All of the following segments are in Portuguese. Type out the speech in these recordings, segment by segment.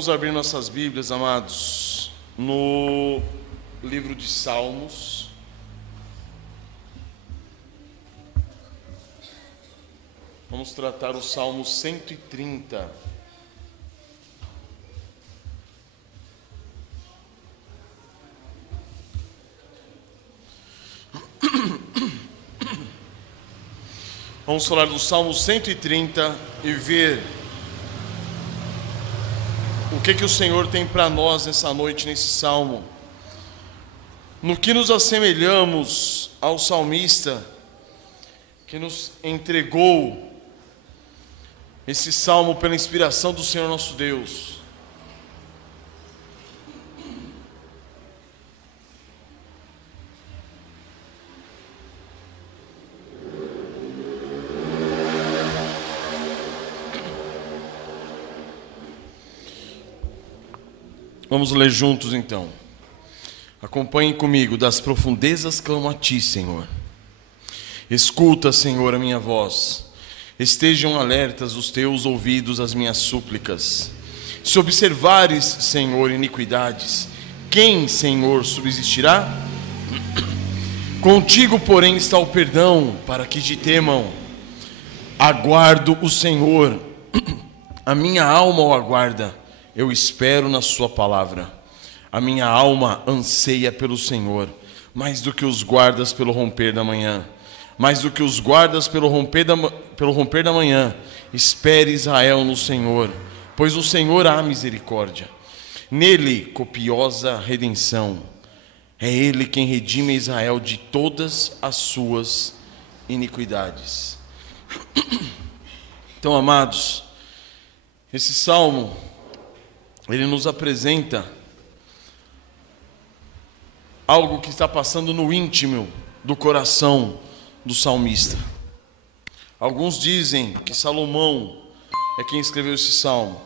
Vamos abrir nossas Bíblias, amados, no livro de Salmos. Vamos tratar o Salmo 130. Vamos falar do Salmo 130 e ver o que o Senhor tem para nós nessa noite, nesse Salmo. No que nos assemelhamos ao salmista que nos entregou esse Salmo pela inspiração do Senhor nosso Deus. Vamos ler juntos então. Acompanhem comigo. Das profundezas clamo a ti, Senhor. Escuta, Senhor, a minha voz. Estejam alertas os teus ouvidos às minhas súplicas. Se observares, Senhor, iniquidades, quem, Senhor, subsistirá? Contigo, porém, está o perdão, para que te temam. Aguardo o Senhor, a minha alma o aguarda. Eu espero na sua palavra. A minha alma anseia pelo Senhor, mais do que os guardas pelo romper da manhã. Mais do que os guardas pelo romper da manhã. Espere Israel no Senhor, pois o Senhor há misericórdia. Nele copiosa redenção. É Ele quem redime Israel de todas as suas iniquidades. Então, amados, esse salmo, ele nos apresenta algo que está passando no íntimo do coração do salmista. Alguns dizem que Salomão é quem escreveu esse salmo.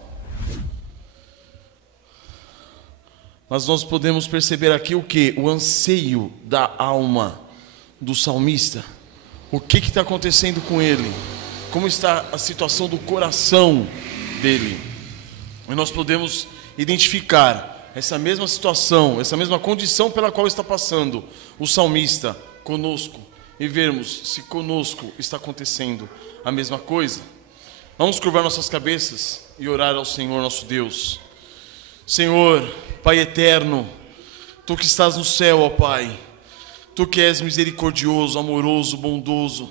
Mas nós podemos perceber aqui o que? O anseio da alma do salmista. O que está acontecendo com ele? Como está a situação do coração dele? E nós podemos identificar essa mesma situação, essa mesma condição pela qual está passando o salmista conosco e vermos se conosco está acontecendo a mesma coisa. Vamos curvar nossas cabeças e orar ao Senhor nosso Deus. Senhor, Pai eterno, Tu que estás no céu, ó Pai, Tu que és misericordioso, amoroso, bondoso,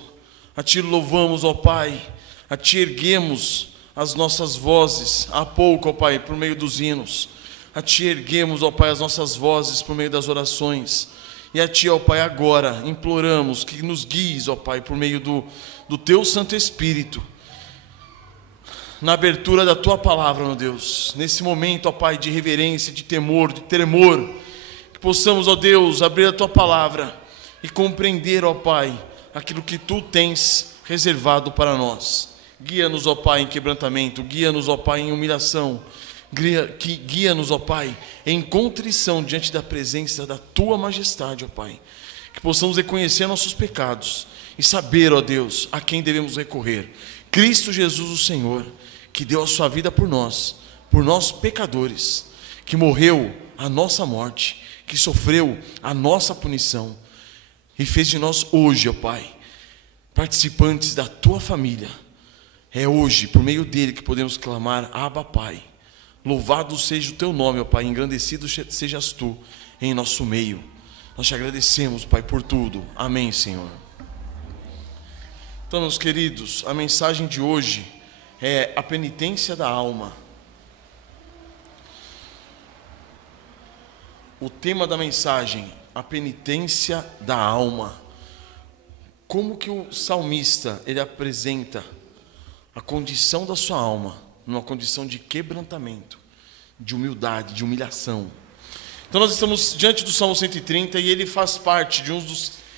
a Ti louvamos, ó Pai, a Ti erguemos as nossas vozes, há pouco, ó Pai, por meio dos hinos. A Ti erguemos, ó Pai, as nossas vozes por meio das orações. E a Ti, ó Pai, agora imploramos que nos guies, ó Pai, por meio do Teu Santo Espírito, na abertura da Tua palavra, meu Deus. Nesse momento, ó Pai, de reverência, de temor, de tremor, que possamos, ó Deus, abrir a Tua palavra e compreender, ó Pai, aquilo que Tu tens reservado para nós. Guia-nos, ó Pai, em quebrantamento, guia-nos, ó Pai, em humilhação, guia-nos, ó Pai, em contrição diante da presença da Tua majestade, ó Pai, que possamos reconhecer nossos pecados e saber, ó Deus, a quem devemos recorrer. Cristo Jesus, o Senhor, que deu a sua vida por nós pecadores, que morreu a nossa morte, que sofreu a nossa punição e fez de nós hoje, ó Pai, participantes da Tua família. É hoje, por meio dele, que podemos clamar: Abba, Pai. Louvado seja o Teu nome, ó Pai, engrandecido sejas Tu em nosso meio. Nós Te agradecemos, Pai, por tudo. Amém, Senhor. Então, meus queridos, a mensagem de hoje é a penitência da alma. O tema da mensagem, a penitência da alma. Como que o salmista, ele apresenta a condição da sua alma, numa condição de quebrantamento, de humildade, de humilhação. Então nós estamos diante do Salmo 130 e ele faz parte de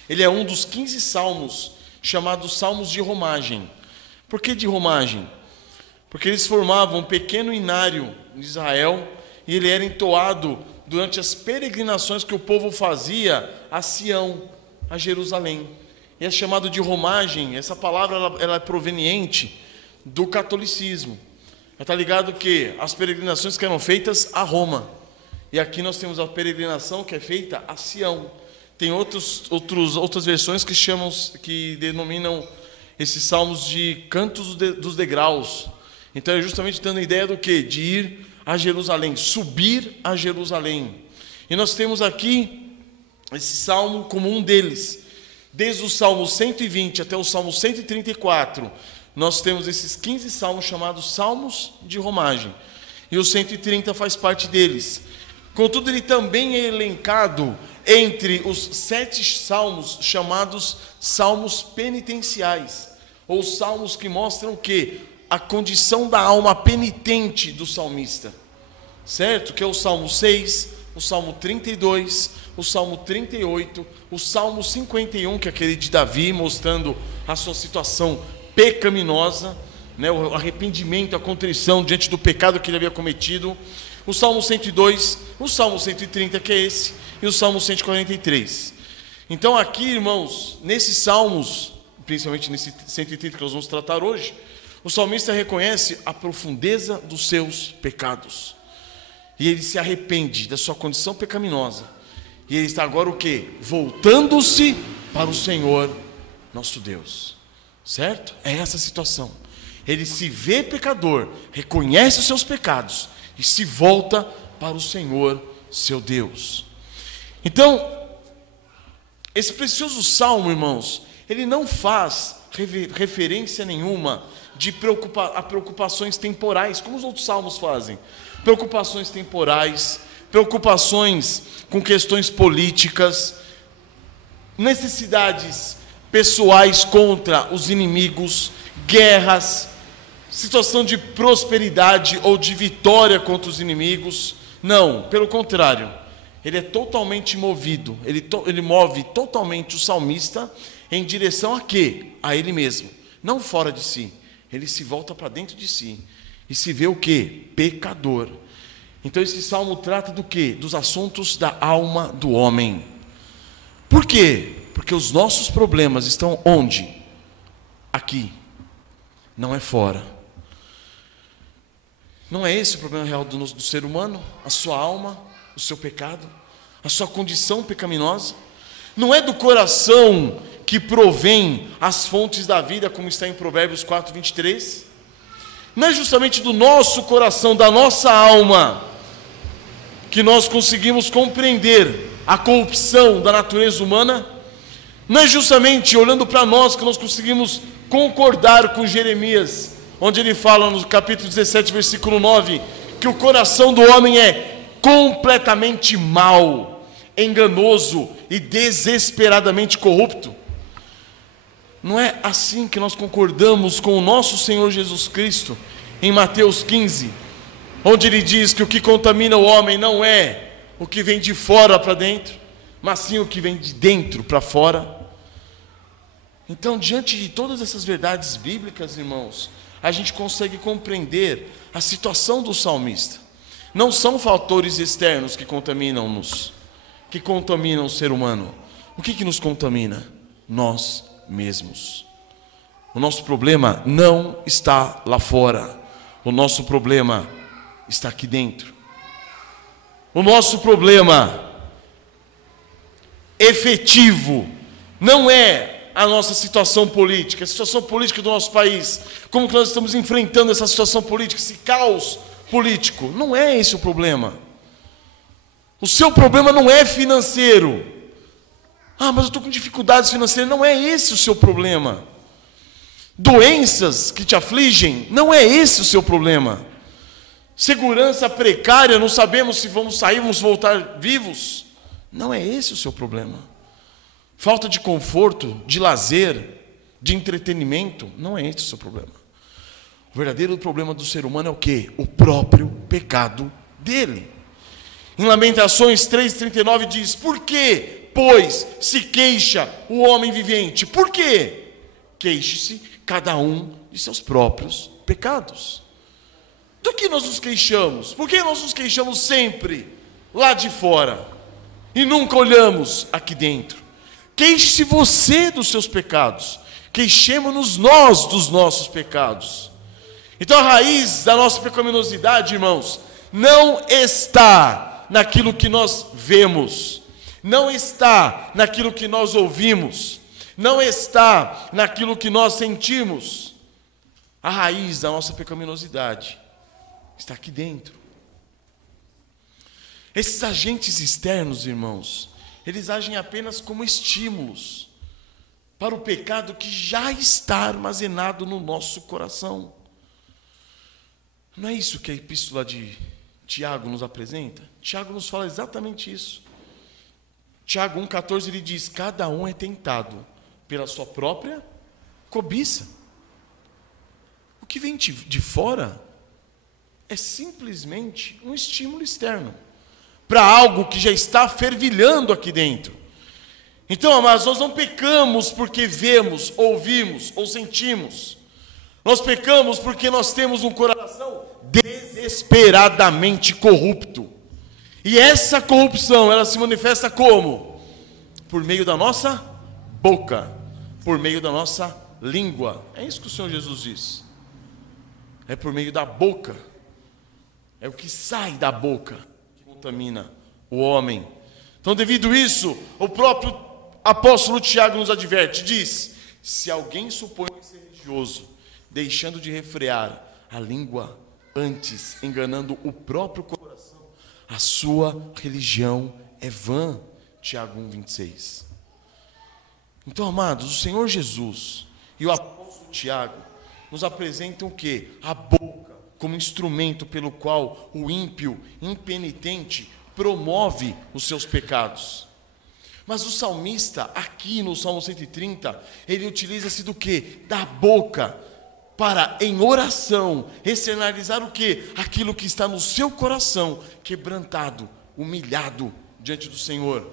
ele é um dos 15 salmos chamados salmos de romagem. Por que de romagem? Porque eles formavam um pequeno inário de Israel e ele era entoado durante as peregrinações que o povo fazia a Sião, a Jerusalém. E é chamado de romagem. Essa palavra ela é proveniente do catolicismo. Já está ligado que as peregrinações que eram feitas a Roma. E aqui nós temos a peregrinação que é feita a Sião. Tem outras versões que denominam esses salmos de cantos dos degraus. Então é justamente dando a ideia do quê? De ir a Jerusalém, subir a Jerusalém. E nós temos aqui esse salmo como um deles. Desde o Salmo 120 até o Salmo 134, nós temos esses 15 salmos chamados Salmos de Romagem. E o 130 faz parte deles. Contudo, ele também é elencado entre os 7 salmos chamados Salmos penitenciais. Ou salmos que mostram o quê? A condição da alma penitente do salmista. Certo? Que é o Salmo 6, o Salmo 32, o Salmo 38, o Salmo 51, que é aquele de Davi, mostrando a sua situação pecaminosa, né, o arrependimento, a contrição diante do pecado que ele havia cometido, o Salmo 102, o Salmo 130, que é esse, e o Salmo 143. Então aqui, irmãos, nesses salmos, principalmente nesse 130 que nós vamos tratar hoje, o salmista reconhece a profundeza dos seus pecados. E ele se arrepende da sua condição pecaminosa. E ele está agora o quê? Voltando-se para o Senhor, nosso Deus. Certo? É essa a situação. Ele se vê pecador, reconhece os seus pecados e se volta para o Senhor, seu Deus. Então, esse precioso salmo, irmãos, ele não faz referência nenhuma a preocupações temporais, como os outros salmos fazem. Preocupações temporais, preocupações com questões políticas, necessidades pessoais contra os inimigos, guerras, situação de prosperidade ou de vitória contra os inimigos. Não, pelo contrário, ele é totalmente movido, ele move totalmente o salmista em direção a quê? A ele mesmo, não fora de si. Ele se volta para dentro de si e se vê o quê? Pecador. Então esse salmo trata do quê? Dos assuntos da alma do homem. Por quê? Porque os nossos problemas estão onde? Aqui. Não é fora. Não é esse o problema real do ser humano? A sua alma, o seu pecado, a sua condição pecaminosa? Não é do coração que provém as fontes da vida, como está em Provérbios 4, 23? Não é justamente do nosso coração, da nossa alma, que nós conseguimos compreender a corrupção da natureza humana? Não é justamente olhando para nós que nós conseguimos concordar com Jeremias, onde ele fala no capítulo 17, versículo 9, que o coração do homem é completamente mau, enganoso e desesperadamente corrupto? Não é assim que nós concordamos com o nosso Senhor Jesus Cristo em Mateus 15, onde ele diz que o que contamina o homem não é o que vem de fora para dentro, mas sim o que vem de dentro para fora? Então, diante de todas essas verdades bíblicas, irmãos, a gente consegue compreender a situação do salmista. Não são fatores externos que contaminam-nos, que contaminam o ser humano. O que nos contamina? Nós mesmos. O nosso problema não está lá fora. O nosso problema está aqui dentro. O nosso problema efetivo não é a nossa situação política, a situação política do nosso país, como que nós estamos enfrentando essa situação política, esse caos político. Não é esse o problema. O seu problema não é financeiro. Ah, mas eu estou com dificuldades financeiras. Não é esse o seu problema. Doenças que te afligem, não é esse o seu problema. Segurança precária, não sabemos se vamos sair, vamos voltar vivos. Não é esse o seu problema. Falta de conforto, de lazer, de entretenimento, não é esse o seu problema. O verdadeiro problema do ser humano é o quê? O próprio pecado dele. Em Lamentações 3,39 diz: por que, pois, se queixa o homem vivente? Por quê? Queixe-se cada um de seus próprios pecados. Do que nós nos queixamos? Por que nós nos queixamos sempre lá de fora e nunca olhamos aqui dentro? Queixe-se você dos seus pecados. Queixemo-nos nós dos nossos pecados. Então a raiz da nossa pecaminosidade, irmãos, não está naquilo que nós vemos, não está naquilo que nós ouvimos, não está naquilo que nós sentimos. A raiz da nossa pecaminosidade está aqui dentro. Esses agentes externos, irmãos, eles agem apenas como estímulos para o pecado que já está armazenado no nosso coração. Não é isso que a epístola de Tiago nos apresenta? Tiago nos fala exatamente isso. Tiago 1,14, ele diz: cada um é tentado pela sua própria cobiça. O que vem de fora é simplesmente um estímulo externo para algo que já está fervilhando aqui dentro. Então, amados, nós não pecamos porque vemos, ouvimos ou sentimos. Nós pecamos porque nós temos um coração desesperadamente corrupto. E essa corrupção, ela se manifesta como? Por meio da nossa boca, por meio da nossa língua. É isso que o Senhor Jesus diz. É por meio da boca. É o que sai da boca que contamina o homem. Então, devido a isso, o próprio apóstolo Tiago nos adverte, diz: se alguém supõe ser religioso, deixando de refrear a língua, antes enganando o próprio coração, a sua religião é vã. Tiago 1,26. Então, amados, o Senhor Jesus e o apóstolo Tiago nos apresentam o quê? A boca como instrumento pelo qual o ímpio, impenitente, promove os seus pecados. Mas o salmista, aqui no Salmo 130, ele utiliza-se do quê? Da boca, para, em oração, externalizar o quê? Aquilo que está no seu coração, quebrantado, humilhado diante do Senhor.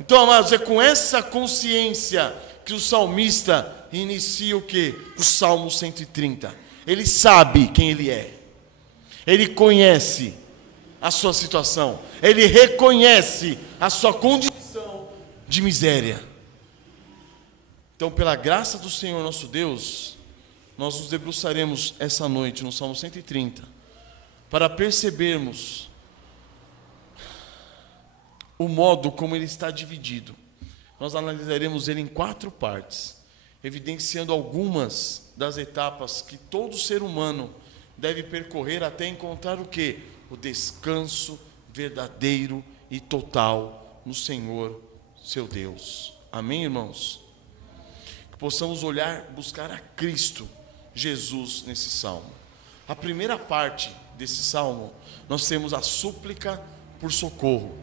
Então, amados, é com essa consciência que o salmista inicia o quê? O Salmo 130. Ele sabe quem ele é. Ele conhece a sua situação. Ele reconhece a sua condição de miséria. Então, pela graça do Senhor nosso Deus, nós nos debruçaremos essa noite no Salmo 130 para percebermos o modo como ele está dividido. Nós analisaremos ele em 4 partes, evidenciando algumas das etapas que todo ser humano deve percorrer até encontrar o quê? O descanso verdadeiro e total no Senhor, seu Deus. Amém, irmãos? Que possamos olhar, buscar a Cristo Jesus nesse salmo. A primeira parte desse salmo, nós temos a súplica por socorro.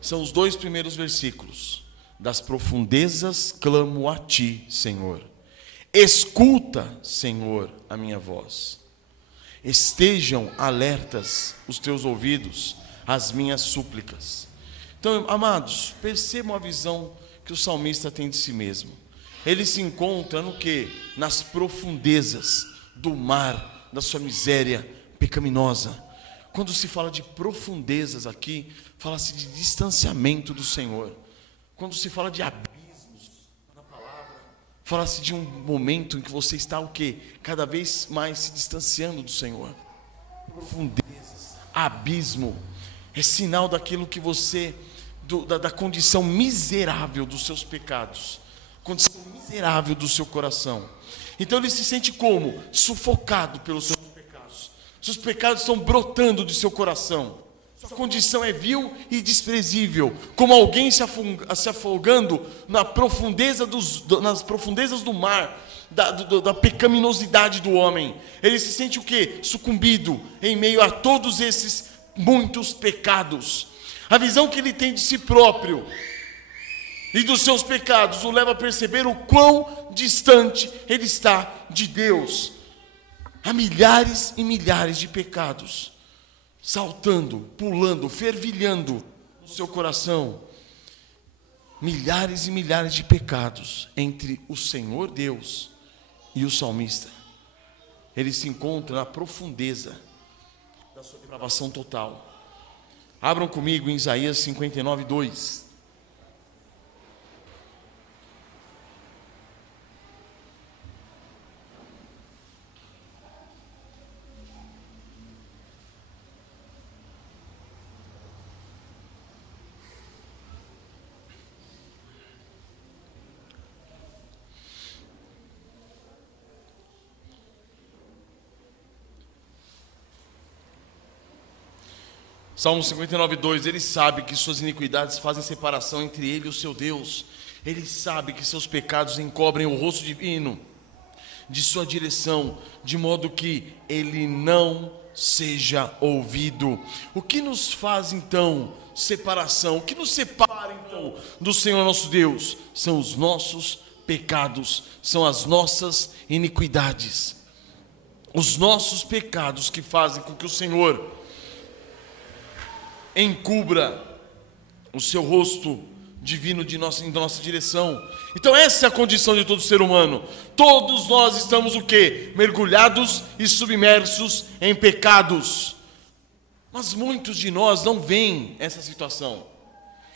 São os 2 primeiros versículos. Das profundezas clamo a ti, Senhor. Escuta, Senhor, a minha voz. Estejam alertas os teus ouvidos às minhas súplicas. Então, amados, percebam a visão que o salmista tem de si mesmo. Ele se encontra no quê? Nas profundezas do mar da sua miséria pecaminosa. Quando se fala de profundezas aqui, fala-se de distanciamento do Senhor. Quando se fala de abismos na palavra, fala-se de um momento em que você está o quê? Cada vez mais se distanciando do Senhor. Profundezas, abismo, é sinal daquilo que você, da condição miserável dos seus pecados, condição miserável do seu coração. Então ele se sente como? Sufocado pelos seus pecados. Seus pecados estão brotando do seu coração. Sua condição é vil e desprezível, como alguém se afogando nas profundezas do mar, da pecaminosidade do homem. Ele se sente o quê? Sucumbido em meio a todos esses muitos pecados. A visão que ele tem de si próprio e dos seus pecados o leva a perceber o quão distante ele está de Deus. Há milhares e milhares de pecados saltando, pulando, fervilhando no seu coração. Milhares e milhares de pecados entre o Senhor Deus e o salmista. Ele se encontra na profundeza da sua depravação total. Abram comigo em Isaías 59, 2. Salmo 59:2, ele sabe que suas iniquidades fazem separação entre ele e o seu Deus. Ele sabe que seus pecados encobrem o rosto divino de sua direção, de modo que ele não seja ouvido. O que nos faz então separação? O que nos separa então do Senhor nosso Deus? São os nossos pecados, são as nossas iniquidades. Os nossos pecados que fazem com que o Senhor encubra o seu rosto divino em nossa direção. Então essa é a condição de todo ser humano. Todos nós estamos o quê? Mergulhados e submersos em pecados. Mas muitos de nós não veem essa situação.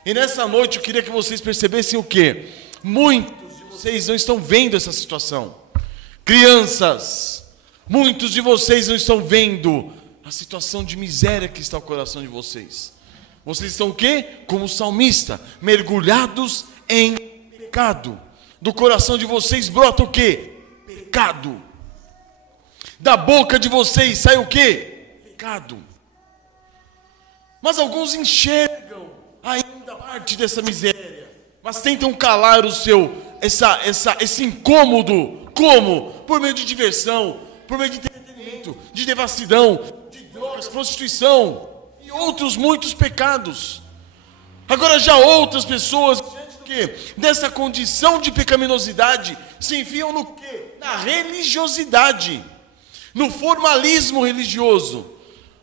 E nessa noite eu queria que vocês percebessem o quê? Muitos de vocês não estão vendo essa situação. Crianças, muitos de vocês não estão vendo a situação de miséria que está no coração de vocês. Vocês estão o quê? Como o salmista, mergulhados em pecado. Do coração de vocês brota o quê? Pecado. Da boca de vocês sai o quê? Pecado. Mas alguns enxergam ainda parte dessa miséria, mas tentam calar esse incômodo. Como? Por meio de diversão, por meio de entretenimento, de devassidão, de drogas, prostituição e outros muitos pecados. Agora já outras pessoas, dessa condição de pecaminosidade, se enfiam no quê? Na religiosidade, no formalismo religioso,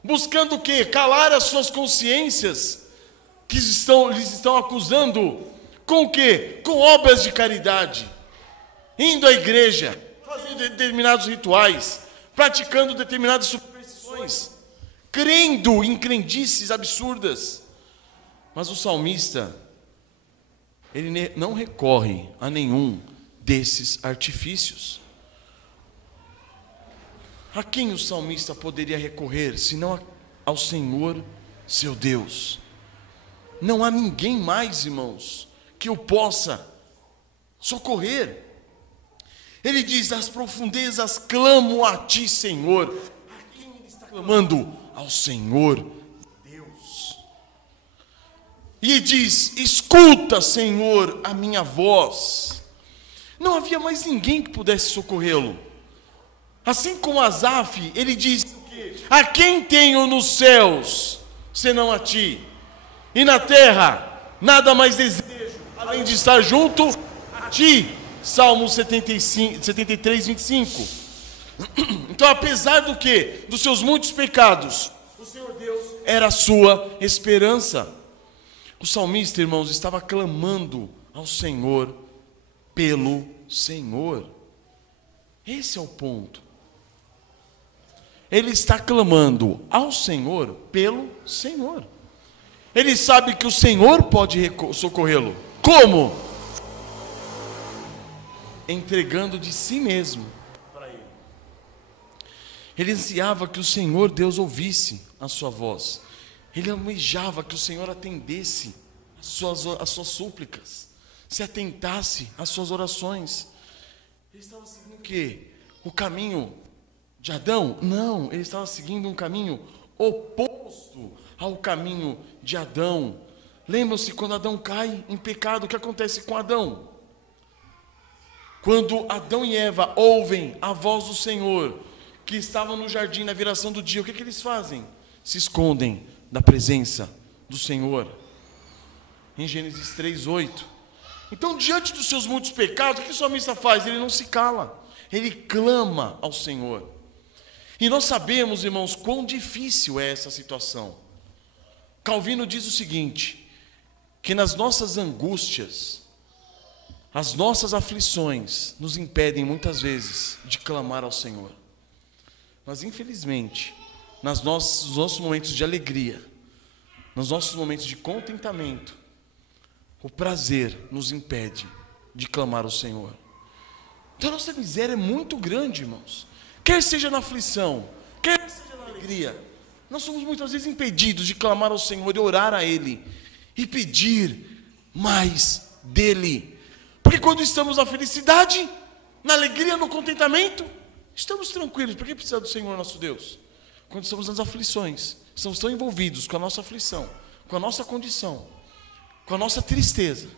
buscando o quê? Calar as suas consciências que lhes estão acusando com o quê? Com obras de caridade, indo à igreja, fazendo determinados rituais, praticando determinadas superstições, crendo em crendices absurdas. Mas o salmista, ele não recorre a nenhum desses artifícios. A quem o salmista poderia recorrer, senão ao Senhor, seu Deus? Não há ninguém mais, irmãos, que o possa socorrer. Ele diz: das profundezas clamo a ti, Senhor. A quem ele está clamando? Ao Senhor Deus. E diz: escuta, Senhor, a minha voz. Não havia mais ninguém que pudesse socorrê-lo. Assim como Asaf, ele diz: a quem tenho nos céus, senão a ti? E na terra, nada mais desejo, além de estar junto a ti. Salmo 73, 25. Então, apesar do quê? Dos seus muitos pecados, o Senhor Deus era a sua esperança. O salmista, irmãos, estava clamando ao Senhor pelo Senhor. Esse é o ponto. Ele está clamando ao Senhor pelo Senhor. Ele sabe que o Senhor pode socorrê-lo. Como? Entregando de si mesmo para ele. Ele ansiava que o Senhor Deus ouvisse a sua voz. Ele almejava que o Senhor atendesse as suas súplicas, se atentasse às suas orações. Ele estava seguindo o quê? O caminho de Adão? Não, ele estava seguindo um caminho oposto ao caminho de Adão. Lembram-se quando Adão cai em pecado, o que acontece com Adão? Quando Adão e Eva ouvem a voz do Senhor, que estavam no jardim na viração do dia, o que eles fazem? Se escondem da presença do Senhor. Em Gênesis 3:8. Então, diante dos seus muitos pecados, o que o salmista faz? Ele não se cala, ele clama ao Senhor. E nós sabemos, irmãos, quão difícil é essa situação. Calvino diz o seguinte, que nas nossas angústias, as nossas aflições nos impedem muitas vezes de clamar ao Senhor. Mas infelizmente, nos nossos momentos de alegria, nos nossos momentos de contentamento, o prazer nos impede de clamar ao Senhor. Então a nossa miséria é muito grande, irmãos. Quer seja na aflição, quer seja na alegria, nós somos muitas vezes impedidos de clamar ao Senhor e orar a Ele e pedir mais dEle. Porque quando estamos na felicidade, na alegria, no contentamento, estamos tranquilos. Por que precisar do Senhor nosso Deus? quando estamos nas aflições, estamos tão envolvidos com a nossa aflição, com a nossa condição, com a nossa tristeza,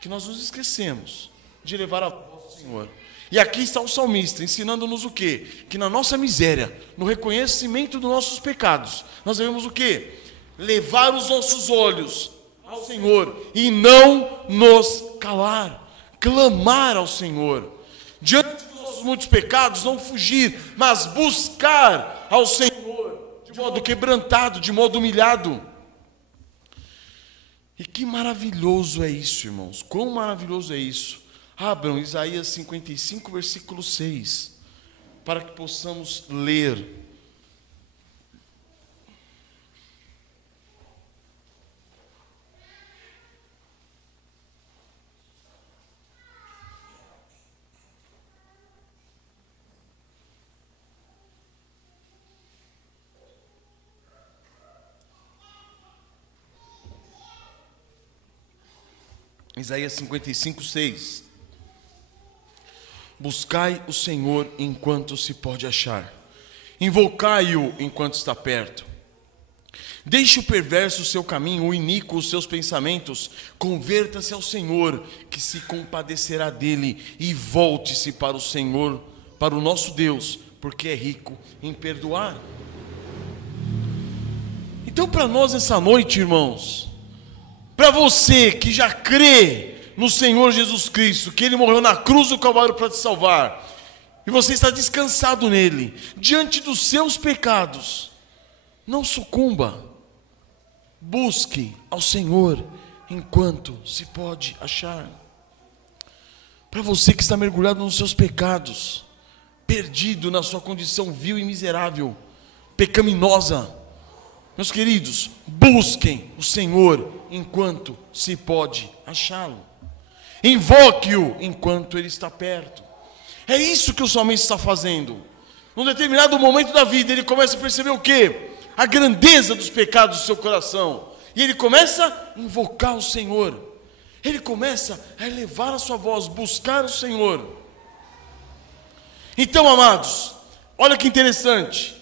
que nós nos esquecemos de levar a voz ao Senhor. E aqui está o salmista ensinando-nos o quê? Que na nossa miséria, no reconhecimento dos nossos pecados, nós devemos o quê? Levar os nossos olhos ao Senhor e não nos calar, clamar ao Senhor. Diante dos nossos muitos pecados, não fugir, mas buscar ao Senhor de modo quebrantado, de modo humilhado. E que maravilhoso é isso, irmãos, quão maravilhoso é isso. Abram Isaías 55, versículo 6, para que possamos ler. Isaías 55, 6. Buscai o Senhor enquanto se pode achar, invocai-o enquanto está perto. Deixe o perverso o seu caminho, o iníquo os seus pensamentos, converta-se ao Senhor, que se compadecerá dele, e volte-se para o Senhor, para o nosso Deus, porque é rico em perdoar. Então, para nós essa noite, irmãos, para você que já crê no Senhor Jesus Cristo, que Ele morreu na cruz do Calvário para te salvar, e você está descansado nele, diante dos seus pecados, não sucumba, busque ao Senhor enquanto se pode achar. Para você que está mergulhado nos seus pecados, perdido na sua condição vil e miserável, pecaminosa, meus queridos, busquem o Senhor enquanto se pode achá-lo. Invoque-o enquanto ele está perto. É isso que o salmista está fazendo. Num determinado momento da vida, ele começa a perceber o quê? A grandeza dos pecados do seu coração. E ele começa a invocar o Senhor. Ele começa a elevar a sua voz, buscar o Senhor. Então, amados, olha que interessante.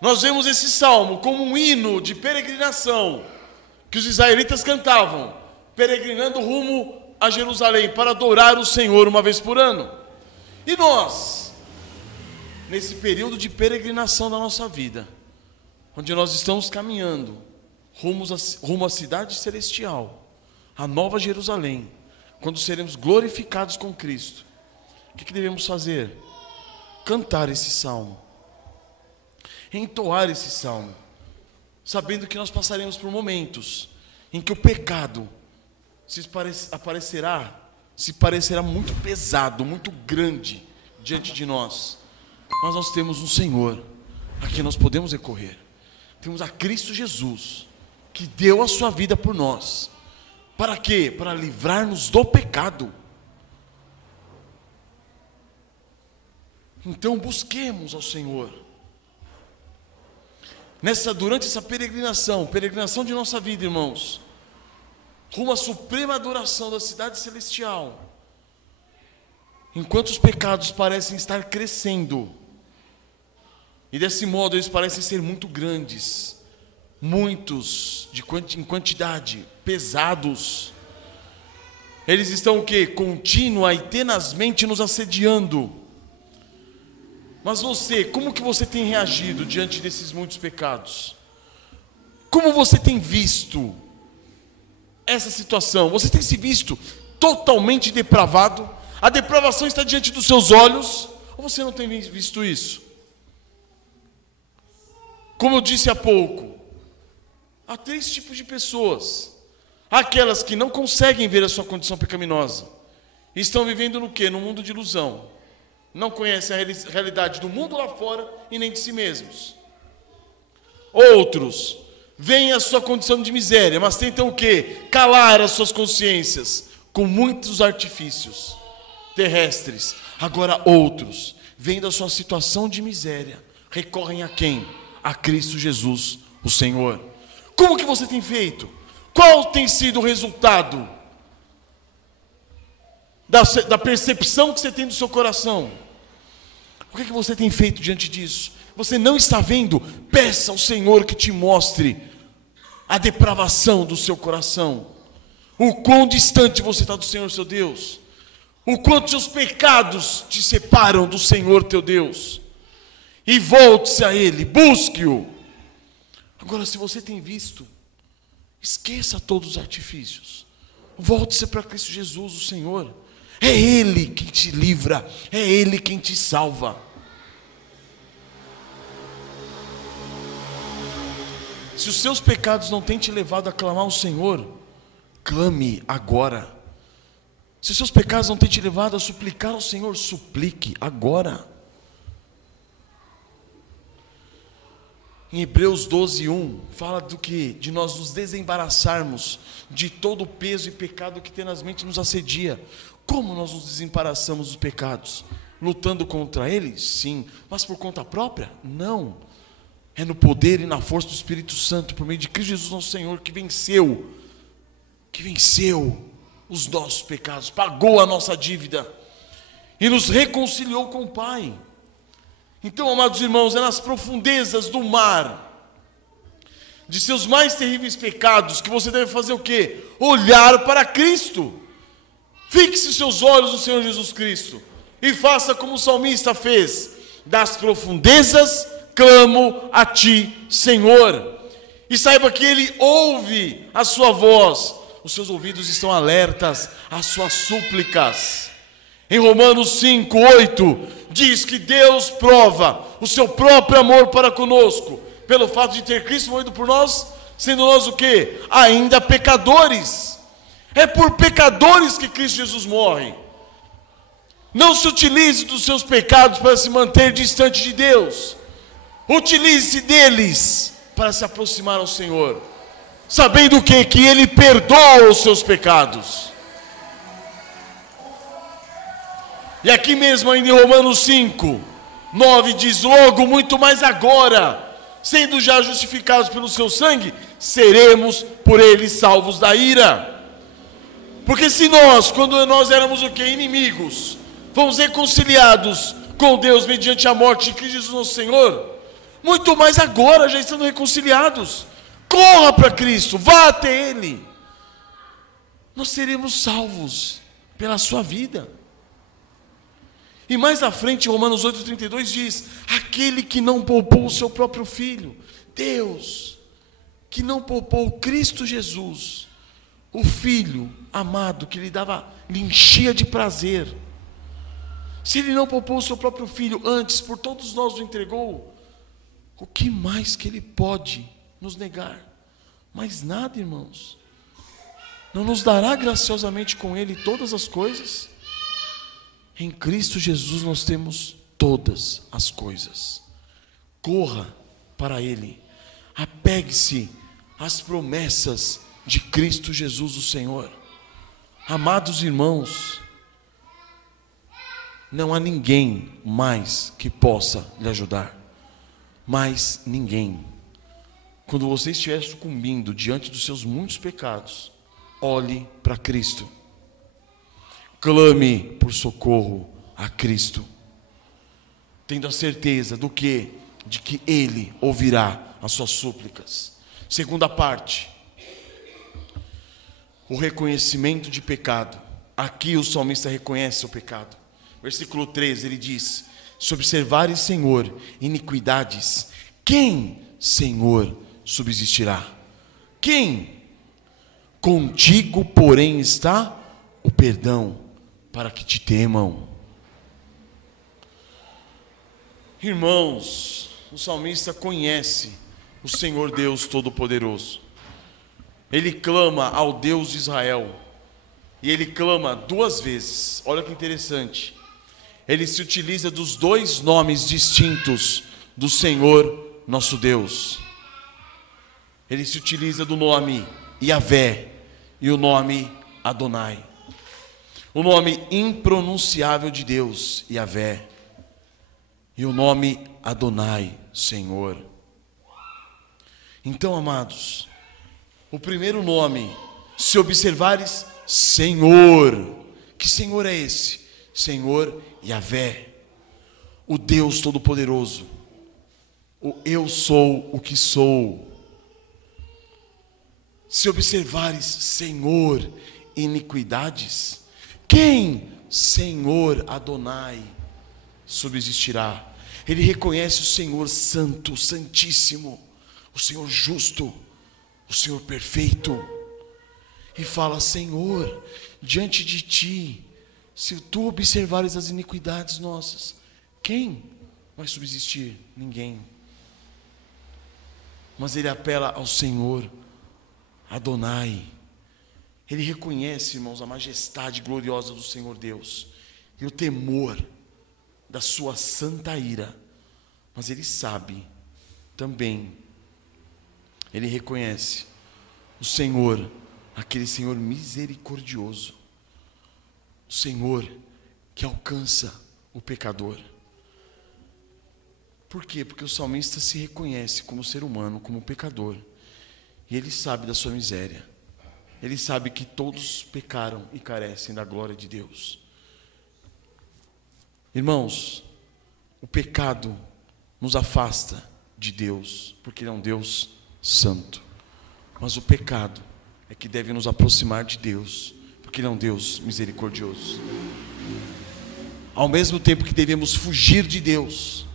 Nós vemos esse salmo como um hino de peregrinação que os israelitas cantavam, peregrinando rumo a Jerusalém para adorar o Senhor uma vez por ano. E nós, nesse período de peregrinação da nossa vida, onde nós estamos caminhando rumo à cidade celestial, a nova Jerusalém, quando seremos glorificados com Cristo, o que devemos fazer? Cantar esse salmo, entoar esse salmo, sabendo que nós passaremos por momentos em que o pecado se parecerá muito pesado, muito grande diante de nós. Mas nós temos um Senhor a quem nós podemos recorrer. Temos a Cristo Jesus, que deu a sua vida por nós. Para quê? Para livrar-nos do pecado. Então busquemos ao Senhor. Durante essa peregrinação de nossa vida, irmãos, rumo à suprema adoração da cidade celestial, enquanto os pecados parecem estar crescendo, e desse modo eles parecem ser muito grandes, muitos em quantidade, pesados, eles estão o quê? Contínua e tenazmente nos assediando. Mas você, como que você tem reagido diante desses muitos pecados? Como você tem visto essa situação? Você tem se visto totalmente depravado? A depravação está diante dos seus olhos? Ou você não tem visto isso? Como eu disse há pouco, há 3 tipos de pessoas. Há aquelas que não conseguem ver a sua condição pecaminosa, e estão vivendo no quê? No mundo de ilusão. Não conhecem a realidade do mundo lá fora e nem de si mesmos. Outros veem a sua condição de miséria, mas tentam o quê? Calar as suas consciências com muitos artifícios terrestres. Agora outros, vendo a sua situação de miséria, recorrem a quem? A Cristo Jesus, o Senhor. Como que você tem feito? Qual tem sido o resultado da percepção que você tem do seu coração? O que você tem feito diante disso? você não está vendo, peça ao Senhor que te mostre a depravação do seu coração, o quão distante você está do Senhor seu Deus, o quanto seus pecados te separam do Senhor teu Deus, e volte-se a Ele, busque-o. Agora, se você tem visto, esqueça todos os artifícios, volte-se para Cristo Jesus, o Senhor. É Ele quem te livra, é Ele quem te salva. Se os seus pecados não têm te levado a clamar ao Senhor, clame agora. Se os seus pecados não têm te levado a suplicar ao Senhor, suplique agora. Em Hebreus 12:1, fala do que? De nós nos desembaraçarmos de todo o peso e pecado que tenazmente nos assedia. Como nós nos desembaraçamos dos pecados? Lutando contra eles? Sim. Mas por conta própria? Não. É no poder e na força do Espírito Santo, por meio de Cristo Jesus nosso Senhor, que venceu os nossos pecados, pagou a nossa dívida e nos reconciliou com o Pai. Então, amados irmãos, é nas profundezas do mar, de seus mais terríveis pecados, que você deve fazer o quê? Olhar para Cristo. Fixe seus olhos no Senhor Jesus Cristo e faça como o salmista fez: das profundezas clamo a ti, Senhor. E saiba que Ele ouve a sua voz, os seus ouvidos estão alertas às suas súplicas. Em Romanos 5:8 diz que Deus prova o seu próprio amor para conosco pelo fato de ter Cristo morrido por nós, sendo nós o quê? Ainda pecadores. É por pecadores que Cristo Jesus morre. Não se utilize dos seus pecados para se manter distante de Deus. Utilize deles para se aproximar ao Senhor, sabendo o quê? Que Ele perdoa os seus pecados. E aqui mesmo ainda em Romanos 5:9 diz: logo, muito mais agora, sendo já justificados pelo seu sangue, seremos por ele salvos da ira. Porque se nós, quando nós éramos o quê? Inimigos, fomos reconciliados com Deus mediante a morte de Cristo Jesus nosso Senhor, muito mais agora, já estando reconciliados, corra para Cristo, vá até Ele, nós seremos salvos pela sua vida. E mais à frente, Romanos 8:32 diz: aquele que não poupou o seu próprio Filho, Deus, que não poupou Cristo Jesus, o Filho amado, que lhe enchia de prazer, se Ele não poupou o seu próprio Filho, antes por todos nós o entregou, o que mais que Ele pode nos negar? Mais nada, irmãos. Não nos dará graciosamente com Ele todas as coisas? Em Cristo Jesus nós temos todas as coisas. Corra para Ele, apegue-se às promessas de Cristo Jesus o Senhor. Amados irmãos, não há ninguém mais que possa lhe ajudar, mais ninguém. Quando você estiver sucumbindo diante dos seus muitos pecados, olhe para Cristo, clame por socorro a Cristo, tendo a certeza do que? De que Ele ouvirá as suas súplicas. Segunda parte, o reconhecimento de pecado. Aqui o salmista reconhece o pecado. Versículo 13, ele diz: se observares, Senhor, iniquidades, quem, Senhor, subsistirá? Quem? Contigo, porém, está o perdão, para que te temam. Irmãos, o salmista conhece o Senhor Deus Todo-Poderoso. Ele clama ao Deus de Israel, e ele clama duas vezes. Olha que interessante, ele se utiliza dos dois nomes distintos do Senhor nosso Deus. Ele se utiliza do nome Yahvé e o nome Adonai, o nome impronunciável de Deus, Yahvé, e o nome Adonai, Senhor. Então, amados, o primeiro nome, se observares, Senhor. Que Senhor é esse? Senhor Yahvé, o Deus Todo-Poderoso. o eu sou o que sou. Se observares, Senhor, iniquidades, quem, Senhor Adonai, subsistirá? Ele reconhece o Senhor santo, santíssimo, o Senhor justo, o Senhor perfeito, e fala: Senhor, diante de ti, se tu observares as iniquidades nossas, quem vai subsistir? Ninguém. Mas ele apela ao Senhor Adonai. Ele reconhece, irmãos, a majestade gloriosa do Senhor Deus e o temor da sua santa ira. Mas ele sabe também, ele reconhece o Senhor, aquele Senhor misericordioso, o Senhor que alcança o pecador. Por quê? Porque o salmista se reconhece como ser humano, como pecador. E ele sabe da sua miséria. Ele sabe que todos pecaram e carecem da glória de Deus. Irmãos, o pecado nos afasta de Deus, porque Ele é um Deus santo. Mas o pecado é que deve nos aproximar de Deus, porque Ele é um Deus misericordioso. Ao mesmo tempo que devemos fugir de Deus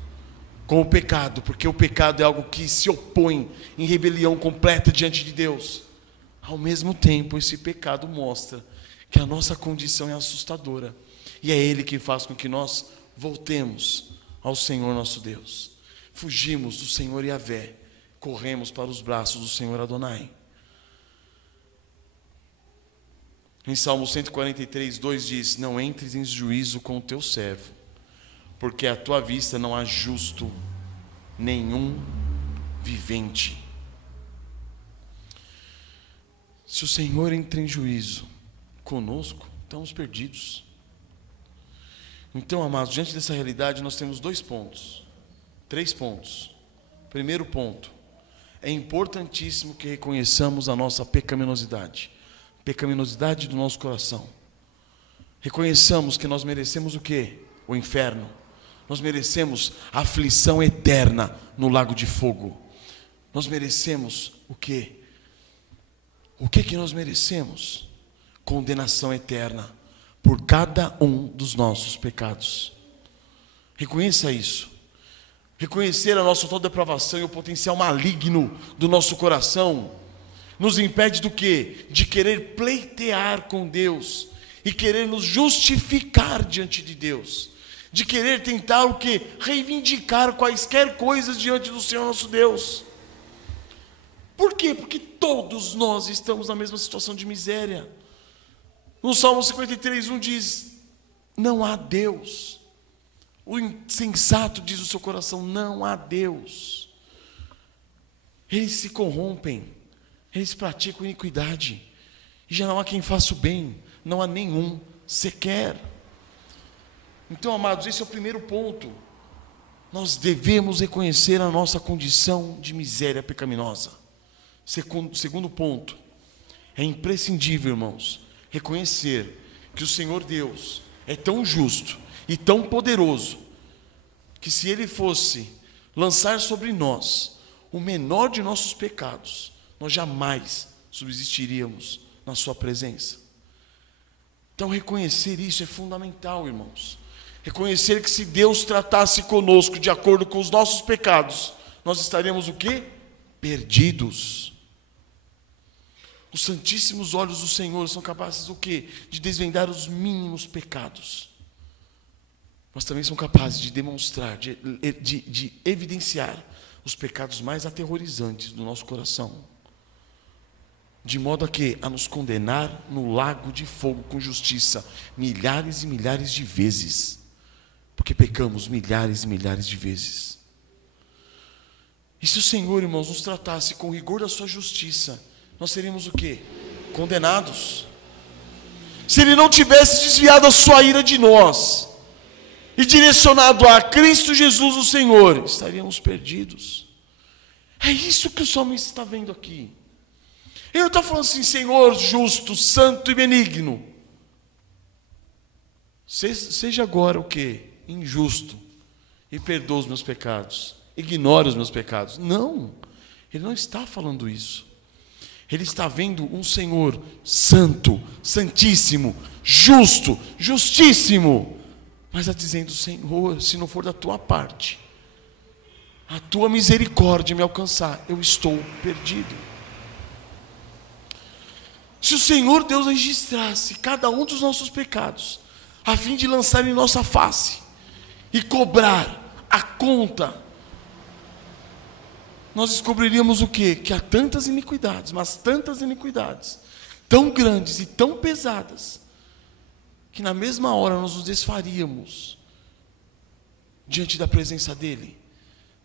com o pecado, porque o pecado é algo que se opõe em rebelião completa diante de Deus. Ao mesmo tempo, esse pecado mostra que a nossa condição é assustadora. E é Ele que faz com que nós voltemos ao Senhor nosso Deus. Fugimos do Senhor Yahvé, corremos para os braços do Senhor Adonai. Em Salmo 143, 2 diz: não entres em juízo com o teu servo, porque à tua vista não há justo nenhum vivente. Se o Senhor entra em juízo conosco, estamos perdidos. Então, amados, diante dessa realidade nós temos 3 pontos. Primeiro ponto, é importantíssimo que reconheçamos a nossa pecaminosidade do nosso coração. Reconheçamos que nós merecemos o quê? O inferno. Nós merecemos a aflição eterna no lago de fogo. Nós merecemos o quê? O que nós merecemos? Condenação eterna por cada um dos nossos pecados. Reconheça isso. Reconhecer a nossa total depravação e o potencial maligno do nosso coração nos impede do quê? De querer pleitear com Deus e querer nos justificar diante de Deus, de querer tentar o quê? Reivindicar quaisquer coisas diante do Senhor nosso Deus. Por quê? Porque todos nós estamos na mesma situação de miséria. No Salmo 53, 1 diz: não há Deus. O insensato diz o seu coração: não há Deus. Eles se corrompem, eles praticam iniquidade, e já não há quem faça o bem, não há nenhum sequer. Então, amados, esse é o primeiro ponto. Nós devemos reconhecer a nossa condição de miséria pecaminosa. Segundo ponto, é imprescindível, irmãos, reconhecer que o Senhor Deus é tão justo e tão poderoso, que se Ele fosse lançar sobre nós o menor de nossos pecados, nós jamais subsistiríamos na sua presença. Então, reconhecer isso é fundamental, irmãos. Reconhecer que se Deus tratasse conosco de acordo com os nossos pecados, nós estaríamos o quê? Perdidos. Os santíssimos olhos do Senhor são capazes o quê? De desvendar os mínimos pecados. Mas também são capazes de demonstrar, de evidenciar os pecados mais aterrorizantes do nosso coração. De modo a nos condenar no lago de fogo com justiça, milhares e milhares de vezes. Porque pecamos milhares e milhares de vezes. E se o Senhor, irmãos, nos tratasse com o rigor da sua justiça, nós seríamos o quê? Condenados. Se Ele não tivesse desviado a sua ira de nós e direcionado a Cristo Jesus o Senhor, estaríamos perdidos. É isso que o salmista está vendo aqui. Ele não está falando assim: Senhor justo, santo e benigno, seja agora o quê? Injusto, e perdoa os meus pecados. ignore os meus pecados. Não, ele não está falando isso. Ele está vendo um Senhor santo, santíssimo, justo, justíssimo, mas está dizendo: Senhor, se não for da tua parte, a tua misericórdia me alcançar, eu estou perdido. Se o Senhor Deus registrasse cada um dos nossos pecados, a fim de lançar em nossa face e cobrar a conta, nós descobriríamos o quê? Que há tantas iniquidades, mas tantas iniquidades, tão grandes e tão pesadas, que na mesma hora nós nos desfaríamos diante da presença dEle,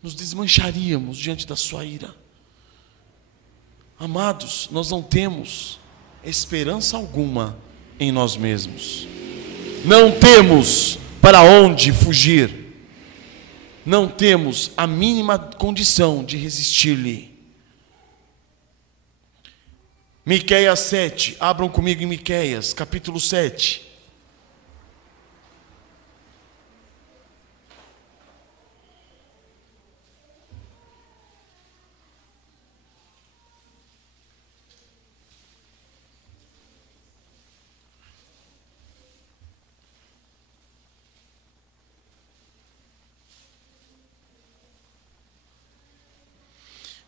nos desmancharíamos diante da sua ira. Amados, nós não temos esperança alguma em nós mesmos, não temos para onde fugir, não temos a mínima condição de resistir-lhe. Miqueias 7, abram comigo em Miqueias, capítulo 7.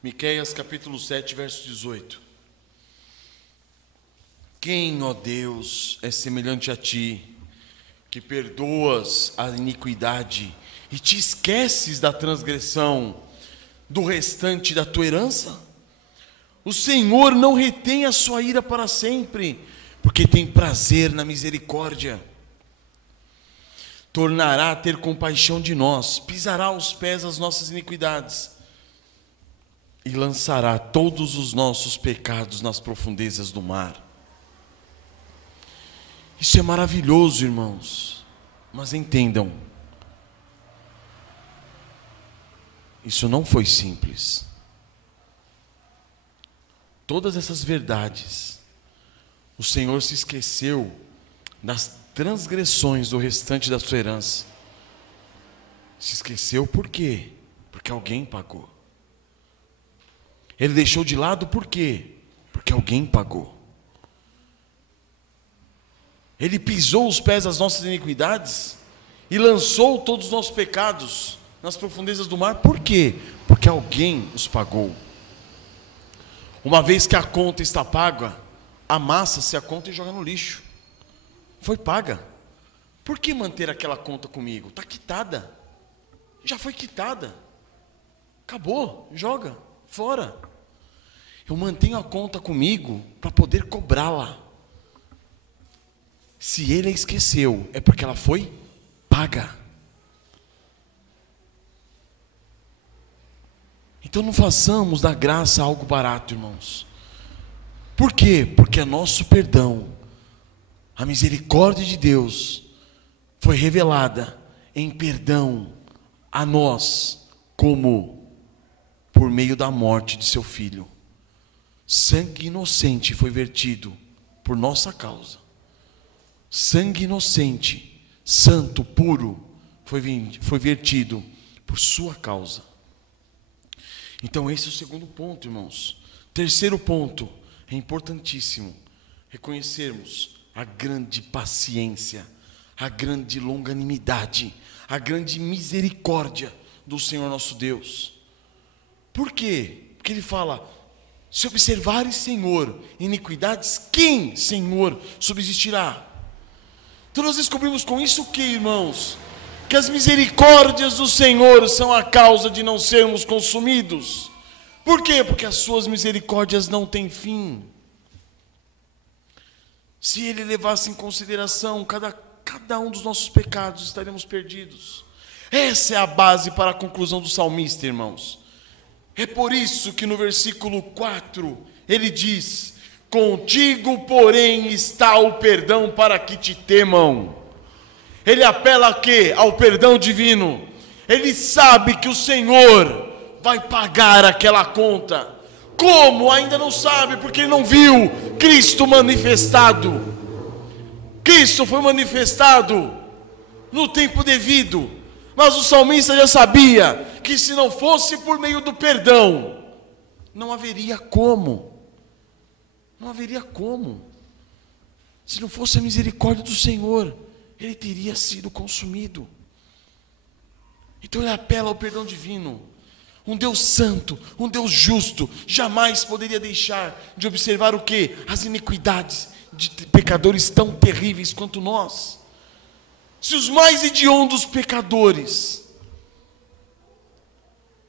Miqueias capítulo 7, verso 18. Quem, ó Deus, é semelhante a ti, que perdoas a iniquidade e te esqueces da transgressão do restante da tua herança? O Senhor não retém a sua ira para sempre, porque tem prazer na misericórdia. Tornará a ter compaixão de nós, pisará aos pés as nossas iniquidades, e lançará todos os nossos pecados nas profundezas do mar. Isso é maravilhoso, irmãos, mas entendam, isso não foi simples. Todas essas verdades, o Senhor se esqueceu das transgressões do restante da sua herança. Se esqueceu por quê? Porque alguém pagou. Ele deixou de lado por quê? Porque alguém pagou. Ele pisou os pés das nossas iniquidades e lançou todos os nossos pecados nas profundezas do mar. Por quê? Porque alguém os pagou. Uma vez que a conta está paga, amassa-se a conta e joga no lixo. Foi paga. Por que manter aquela conta comigo? Está quitada. Já foi quitada. Acabou, joga fora. Eu mantenho a conta comigo para poder cobrá-la. Se ele a esqueceu, é porque ela foi paga. Então não façamos da graça algo barato, irmãos. Por quê? Porque é nosso perdão, a misericórdia de Deus foi revelada em perdão a nós, como por meio da morte de seu Filho. Sangue inocente foi vertido por nossa causa. Sangue inocente, santo, puro, foi vertido por sua causa. Então esse é o segundo ponto, irmãos. Terceiro ponto, é importantíssimo reconhecermos a grande paciência, a grande longanimidade, a grande misericórdia do Senhor nosso Deus. Por quê? Porque ele fala: se observares, Senhor, iniquidades, quem, Senhor, subsistirá? Então nós descobrimos com isso o que, irmãos? Que as misericórdias do Senhor são a causa de não sermos consumidos. Por quê? Porque as suas misericórdias não têm fim. Se ele levasse em consideração cada um dos nossos pecados, estaremos perdidos. Essa é a base para a conclusão do salmista, irmãos. É por isso que no versículo 4 ele diz: contigo, porém, está o perdão para que te temam. Ele apela a quê? Ao perdão divino. Ele sabe que o Senhor vai pagar aquela conta. Como? Ainda não sabe, porque ele não viu Cristo manifestado. Cristo foi manifestado no tempo devido, mas o salmista já sabia que se não fosse por meio do perdão, não haveria como. Não haveria como. Se não fosse a misericórdia do Senhor, ele teria sido consumido. Então ele apela ao perdão divino. Um Deus santo, um Deus justo, jamais poderia deixar de observar o quê? As iniquidades de pecadores tão terríveis quanto nós. Se os mais hediondos pecadores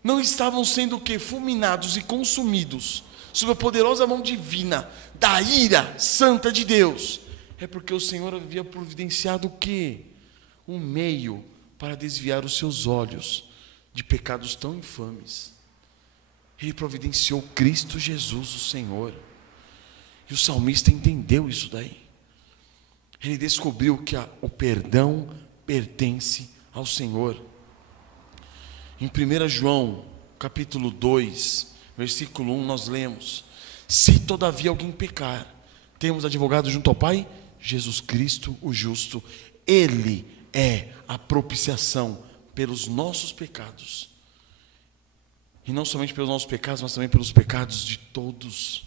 não estavam sendo o quê? Fulminados e consumidos sob a poderosa mão divina da ira santa de Deus, é porque o Senhor havia providenciado o quê? Um meio para desviar os seus olhos de pecados tão infames. Ele providenciou Cristo Jesus, o Senhor. E o salmista entendeu isso daí. Ele descobriu que o perdão pertence ao Senhor. Em 1 João, capítulo 2, versículo 1, nós lemos: se todavia alguém pecar, temos advogado junto ao Pai, Jesus Cristo, o justo. Ele é a propiciação pelos nossos pecados. E não somente pelos nossos pecados, mas também pelos pecados de todos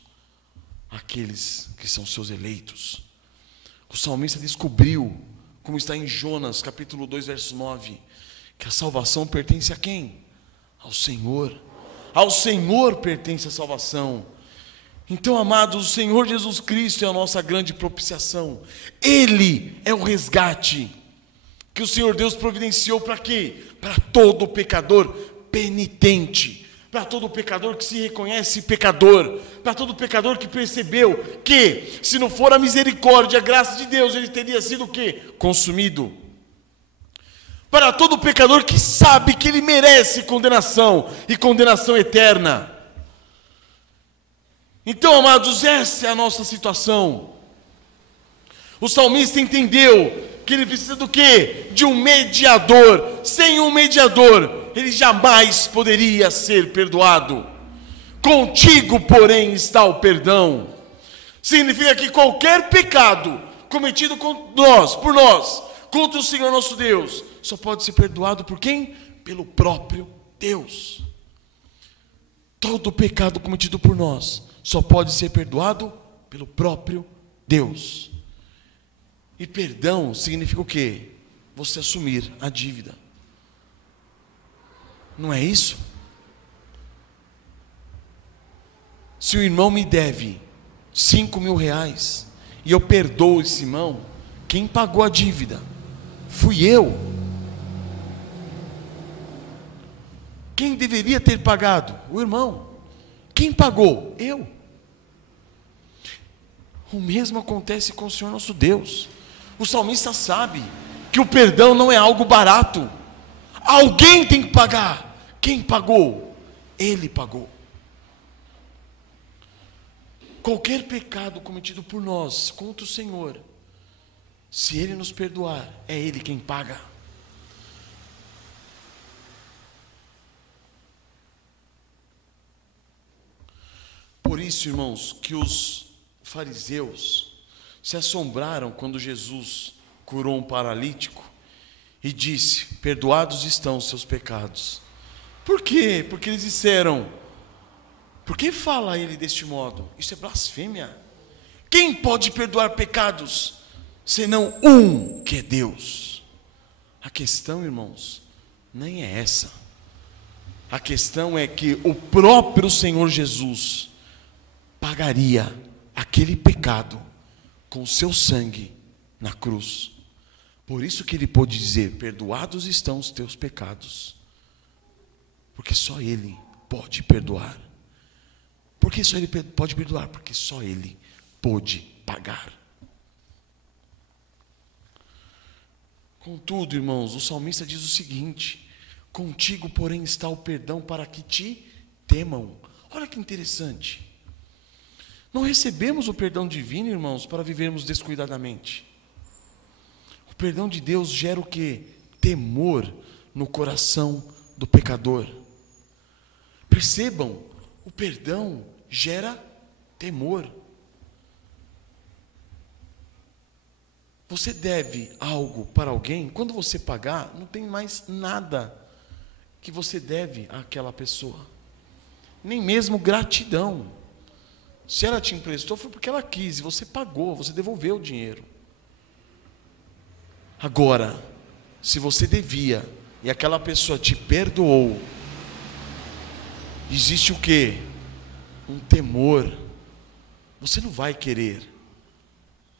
aqueles que são seus eleitos. O salmista descobriu, como está em Jonas, capítulo 2, verso 9, que a salvação pertence a quem? Ao Senhor. Ao Senhor pertence a salvação. Então, amados, o Senhor Jesus Cristo é a nossa grande propiciação. Ele é o resgate que o Senhor Deus providenciou para quê? Para todo pecador penitente, para todo pecador que se reconhece pecador, para todo pecador que percebeu que, se não for a misericórdia, a graça de Deus, ele teria sido o quê? Consumido. Para todo pecador que sabe que ele merece condenação, e condenação eterna. Então, amados, essa é a nossa situação. O salmista entendeu que ele precisa do quê? De um mediador. Sem um mediador, ele jamais poderia ser perdoado. Contigo, porém, está o perdão. Significa que qualquer pecado cometido por nós, contra o Senhor nosso Deus, só pode ser perdoado por quem? Pelo próprio Deus. Todo pecado cometido por nós só pode ser perdoado pelo próprio Deus. E perdão significa o quê? Você assumir a dívida. Não é isso? Se o irmão me deve 5.000 reais e eu perdoo esse irmão, quem pagou a dívida? Fui eu. Quem deveria ter pagado? O irmão. Quem pagou? Eu. O mesmo acontece com o Senhor nosso Deus. O salmista sabe que o perdão não é algo barato. Alguém tem que pagar. Quem pagou? Ele pagou. Qualquer pecado cometido por nós contra o Senhor, se Ele nos perdoar, é Ele quem paga. Por isso, irmãos, que os fariseus se assombraram quando Jesus curou um paralítico e disse: perdoados estão os seus pecados. Por quê? Porque eles disseram: por que fala ele deste modo? Isso é blasfêmia. Quem pode perdoar pecados senão um, que é Deus? A questão, irmãos, nem é essa. A questão é que o próprio Senhor Jesus pagaria aquele pecado com o seu sangue na cruz. Por isso que ele pôde dizer: perdoados estão os teus pecados. Porque só Ele pode perdoar. Por que só Ele pode perdoar? Porque só Ele pôde pagar. Contudo, irmãos, o salmista diz o seguinte: contigo, porém, está o perdão para que te temam. Olha que interessante. Não recebemos o perdão divino, irmãos, para vivermos descuidadamente. O perdão de Deus gera o quê? Temor no coração do pecador. Percebam, o perdão gera temor. Você deve algo para alguém, quando você pagar, não tem mais nada que você deve àquela pessoa. Nem mesmo gratidão. Se ela te emprestou, foi porque ela quis, e você pagou, você devolveu o dinheiro. Agora, se você devia, e aquela pessoa te perdoou, existe o quê? Um temor. Você não vai querer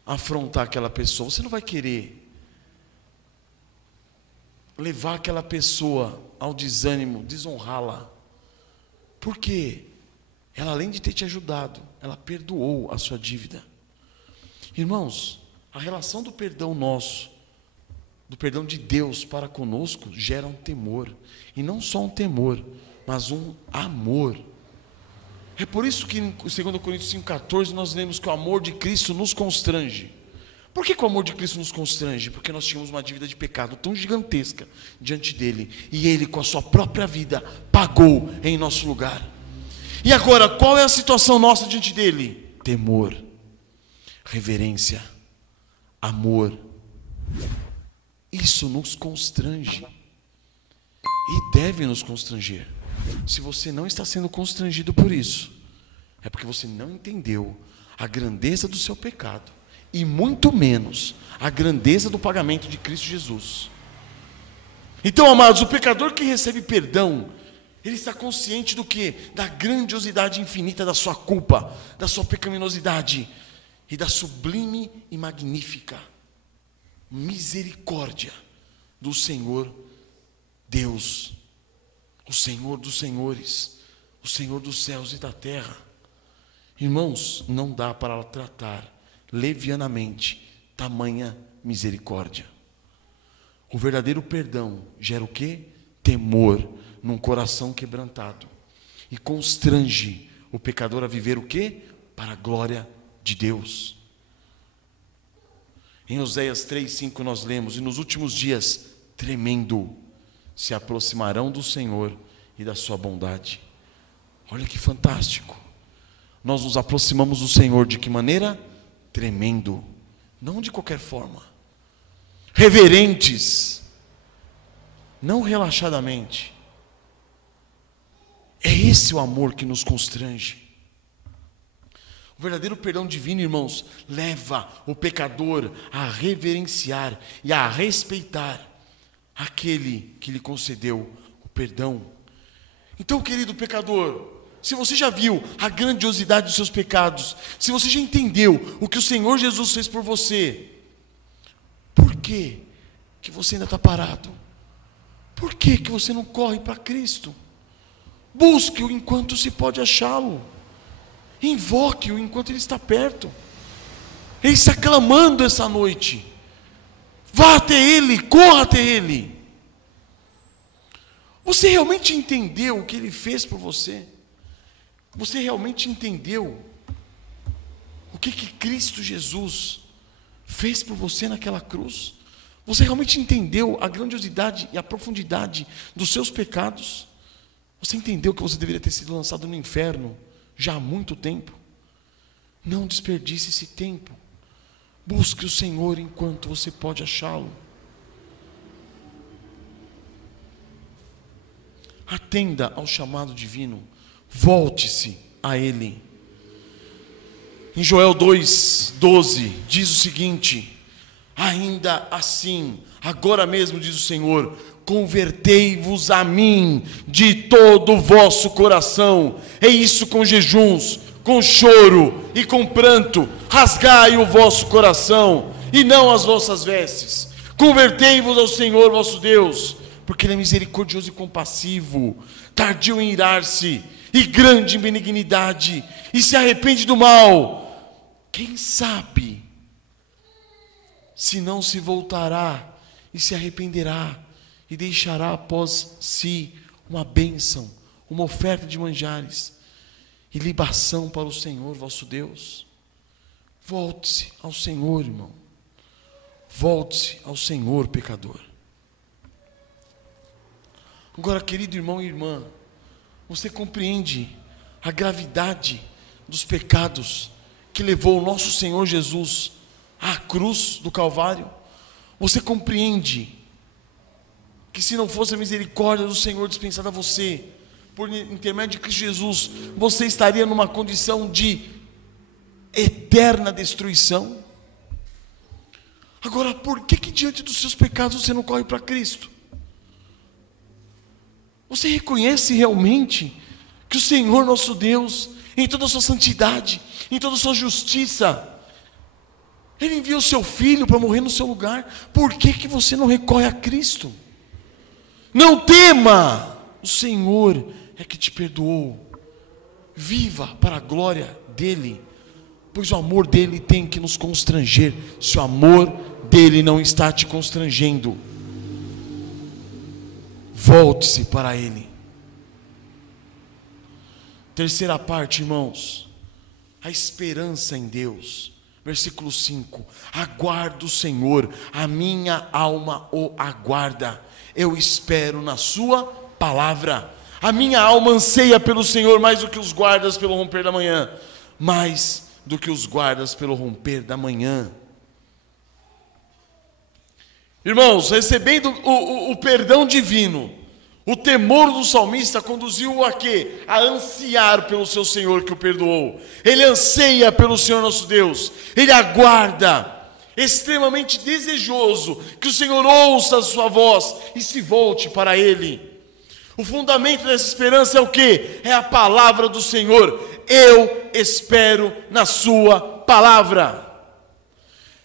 afrontar aquela pessoa, você não vai querer levar aquela pessoa ao desânimo, desonrá-la. Por quê? Ela, além de ter te ajudado, ela perdoou a sua dívida. Irmãos, a relação do perdão nosso, do perdão de Deus para conosco, gera um temor. E não só um temor, mas um amor. É por isso que em 2 Coríntios 5,14 nós lemos que o amor de Cristo nos constrange. Por que o amor de Cristo nos constrange? Porque nós tínhamos uma dívida de pecado tão gigantesca diante dele, e ele com a sua própria vida pagou em nosso lugar. E agora, qual é a situação nossa diante dele? Temor, reverência, amor. Isso nos constrange e deve nos constranger. Se você não está sendo constrangido por isso, é porque você não entendeu a grandeza do seu pecado, e muito menos a grandeza do pagamento de Cristo Jesus. Então, amados, o pecador que recebe perdão, ele está consciente do quê? Da grandiosidade infinita da sua culpa, da sua pecaminosidade e da sublime e magnífica misericórdia do Senhor Deus, o Senhor dos senhores, o Senhor dos céus e da terra. Irmãos, não dá para tratar levianamente tamanha misericórdia. O verdadeiro perdão gera o quê? Temor num coração quebrantado, e constrange o pecador a viver o quê? Para a glória de Deus. Em Oséias 3,5 nós lemos: e nos últimos dias, tremendo, se aproximarão do Senhor e da sua bondade. Olha que fantástico. Nós nos aproximamos do Senhor de que maneira? Tremendo, não de qualquer forma. Reverentes, não relaxadamente. É esse o amor que nos constrange. O verdadeiro perdão divino, irmãos, leva o pecador a reverenciar e a respeitar aquele que lhe concedeu o perdão. Então, querido pecador, se você já viu a grandiosidade dos seus pecados, se você já entendeu o que o Senhor Jesus fez por você, por que você ainda está parado? Por que você não corre para Cristo? Busque-o enquanto se pode achá-lo. Invoque-o enquanto ele está perto. Ele está clamando essa noite. Vá até ele, corra até ele. Você realmente entendeu o que ele fez por você? Você realmente entendeu o que Cristo Jesus fez por você naquela cruz? Você realmente entendeu a grandiosidade e a profundidade dos seus pecados? Você entendeu que você deveria ter sido lançado no inferno já há muito tempo? Não desperdice esse tempo. Busque o Senhor enquanto você pode achá-lo. Atenda ao chamado divino. Volte-se a Ele. Em Joel 2,12 diz o seguinte: ainda assim, agora mesmo diz o Senhor, convertei-vos a mim de todo o vosso coração, é isso, com jejuns, com choro e com pranto, rasgai o vosso coração e não as vossas vestes. Convertei-vos ao Senhor vosso Deus, porque Ele é misericordioso e compassivo, tardio em irar-se e grande em benignidade, e se arrepende do mal. Quem sabe se não se voltará e se arrependerá e deixará após si uma bênção, uma oferta de manjares e libação para o Senhor vosso Deus. Volte-se ao Senhor, irmão. Volte-se ao Senhor, pecador. Agora, querido irmão e irmã, você compreende a gravidade dos pecados que levou o nosso Senhor Jesus à cruz do Calvário? Você compreende que se não fosse a misericórdia do Senhor dispensada a você, por intermédio de Cristo Jesus, você estaria numa condição de eterna destruição? Agora, por que diante dos seus pecados você não corre para Cristo? Você reconhece realmente que o Senhor nosso Deus, em toda a sua santidade, em toda a sua justiça, Ele envia o seu Filho para morrer no seu lugar? Por que você não recorre a Cristo? Não tema, o Senhor é que te perdoou. Viva para a glória dEle, pois o amor dEle tem que nos constranger. Se o amor dEle não está te constrangendo, volte-se para Ele. Terceira parte, irmãos, a esperança em Deus. Versículo 5: aguardo o Senhor, a minha alma o aguarda, eu espero na sua palavra. A minha alma anseia pelo Senhor mais do que os guardas pelo romper da manhã, mais do que os guardas pelo romper da manhã. Irmãos, recebendo o perdão divino, o temor do salmista conduziu-o a quê? A ansiar pelo seu Senhor que o perdoou. Ele anseia pelo Senhor nosso Deus, ele aguarda, extremamente desejoso que o Senhor ouça a sua voz e se volte para Ele. O fundamento dessa esperança é o quê? É a palavra do Senhor. Eu espero na sua palavra.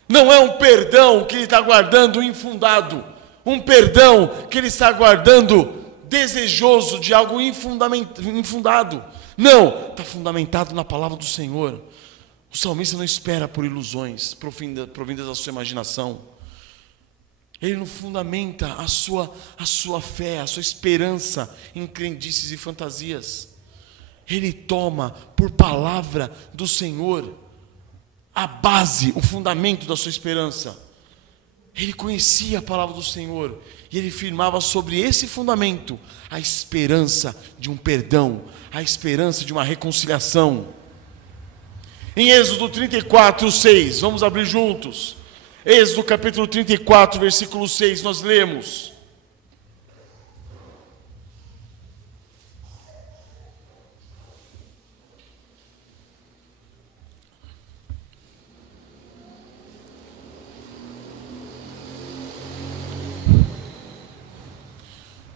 Não é um perdão que ele está guardando infundado, um perdão que ele está guardando desejoso de algo infundado. Não, está fundamentado na palavra do Senhor. O salmista não espera por ilusões provindas da sua imaginação. Ele não fundamenta a sua fé, a sua esperança em crendices e fantasias. Ele toma por palavra do Senhor a base, o fundamento da sua esperança. Ele conhecia a palavra do Senhor e ele firmava sobre esse fundamento a esperança de um perdão, a esperança de uma reconciliação. Em Êxodo 34, 6, vamos abrir juntos. Êxodo capítulo 34, versículo 6, nós lemos: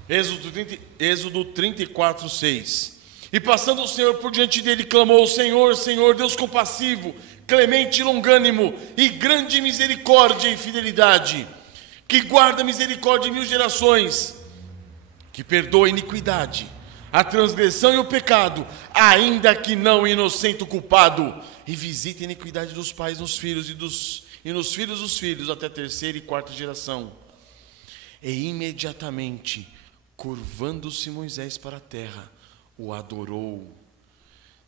Êxodo 34, 6. E passando o Senhor por diante dele, clamou: Senhor, Senhor, Deus compassivo, clemente e longânimo, e grande misericórdia e fidelidade, que guarda misericórdia em 1000 gerações, que perdoa a iniquidade, a transgressão e o pecado, ainda que não inocente o culpado, e visita a iniquidade dos pais nos filhos e nos filhos dos filhos, até a 3ª e 4ª geração. E imediatamente, curvando-se Moisés para a terra, o adorou.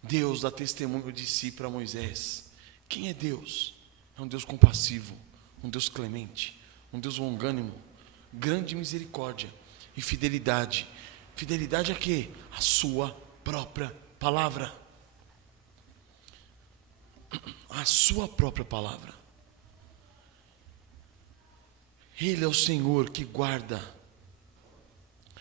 Deus dá testemunho de si para Moisés. Quem é Deus? É um Deus compassivo, um Deus clemente, um Deus longânimo, grande misericórdia e fidelidade. Fidelidade a quê? A sua própria palavra. A sua própria palavra. Ele é o Senhor que guarda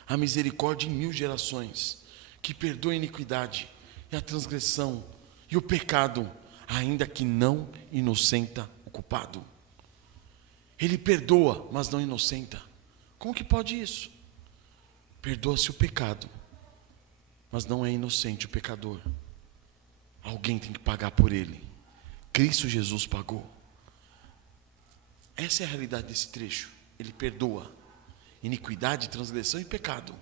a misericórdia em 1000 gerações, que perdoa a iniquidade e a transgressão e o pecado, ainda que não inocenta o culpado. Ele perdoa, mas não inocenta. Como que pode isso? Perdoa-se o pecado, mas não é inocente o pecador. Alguém tem que pagar por ele. Cristo Jesus pagou. Essa é a realidade desse trecho. Ele perdoa iniquidade, transgressão e pecado,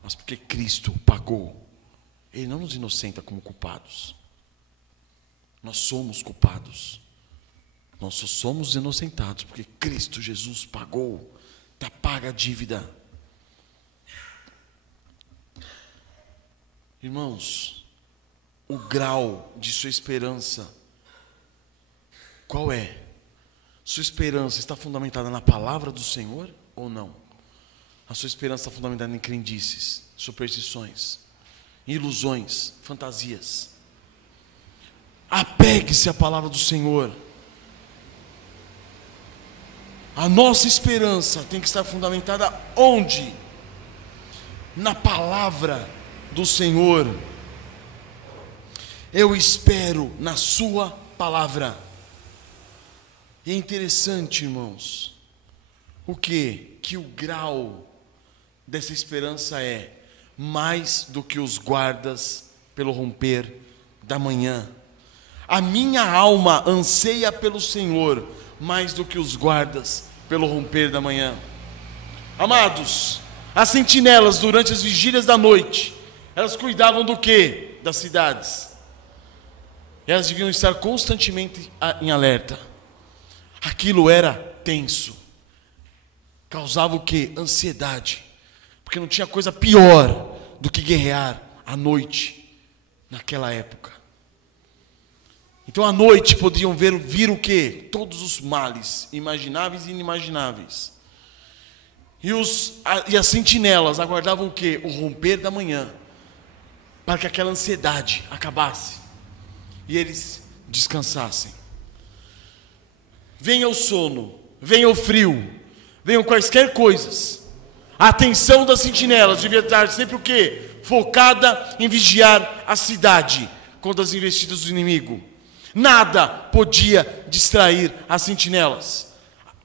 mas porque Cristo pagou. Ele não nos inocenta como culpados. Nós somos culpados. Nós só somos inocentados porque Cristo Jesus pagou. Está paga a dívida. Irmãos, o grau de sua esperança, qual é? Sua esperança está fundamentada na palavra do Senhor ou não? A sua esperança está fundamentada em crendices, superstições, ilusões, fantasias. Apegue-se à palavra do Senhor. A nossa esperança tem que estar fundamentada onde? Na palavra do Senhor. Eu espero na sua palavra. E é interessante, irmãos, o quê? Que o grau dessa esperança é mais do que os guardas pelo romper da manhã. A minha alma anseia pelo Senhor mais do que os guardas pelo romper da manhã. Amados, as sentinelas durante as vigílias da noite, elas cuidavam do quê? Das cidades. Elas deviam estar constantemente em alerta. Aquilo era tenso. Causava o quê? Ansiedade. Porque não tinha coisa pior do que guerrear à noite naquela época. Então à noite podiam vir o quê? Todos os males, imagináveis e inimagináveis. E as sentinelas aguardavam o quê? O romper da manhã, para que aquela ansiedade acabasse e eles descansassem. Venha o sono, venha o frio, venham quaisquer coisas, a atenção das sentinelas devia estar sempre o quê? Focada em vigiar a cidade contra as investidas do inimigo. Nada podia distrair as sentinelas,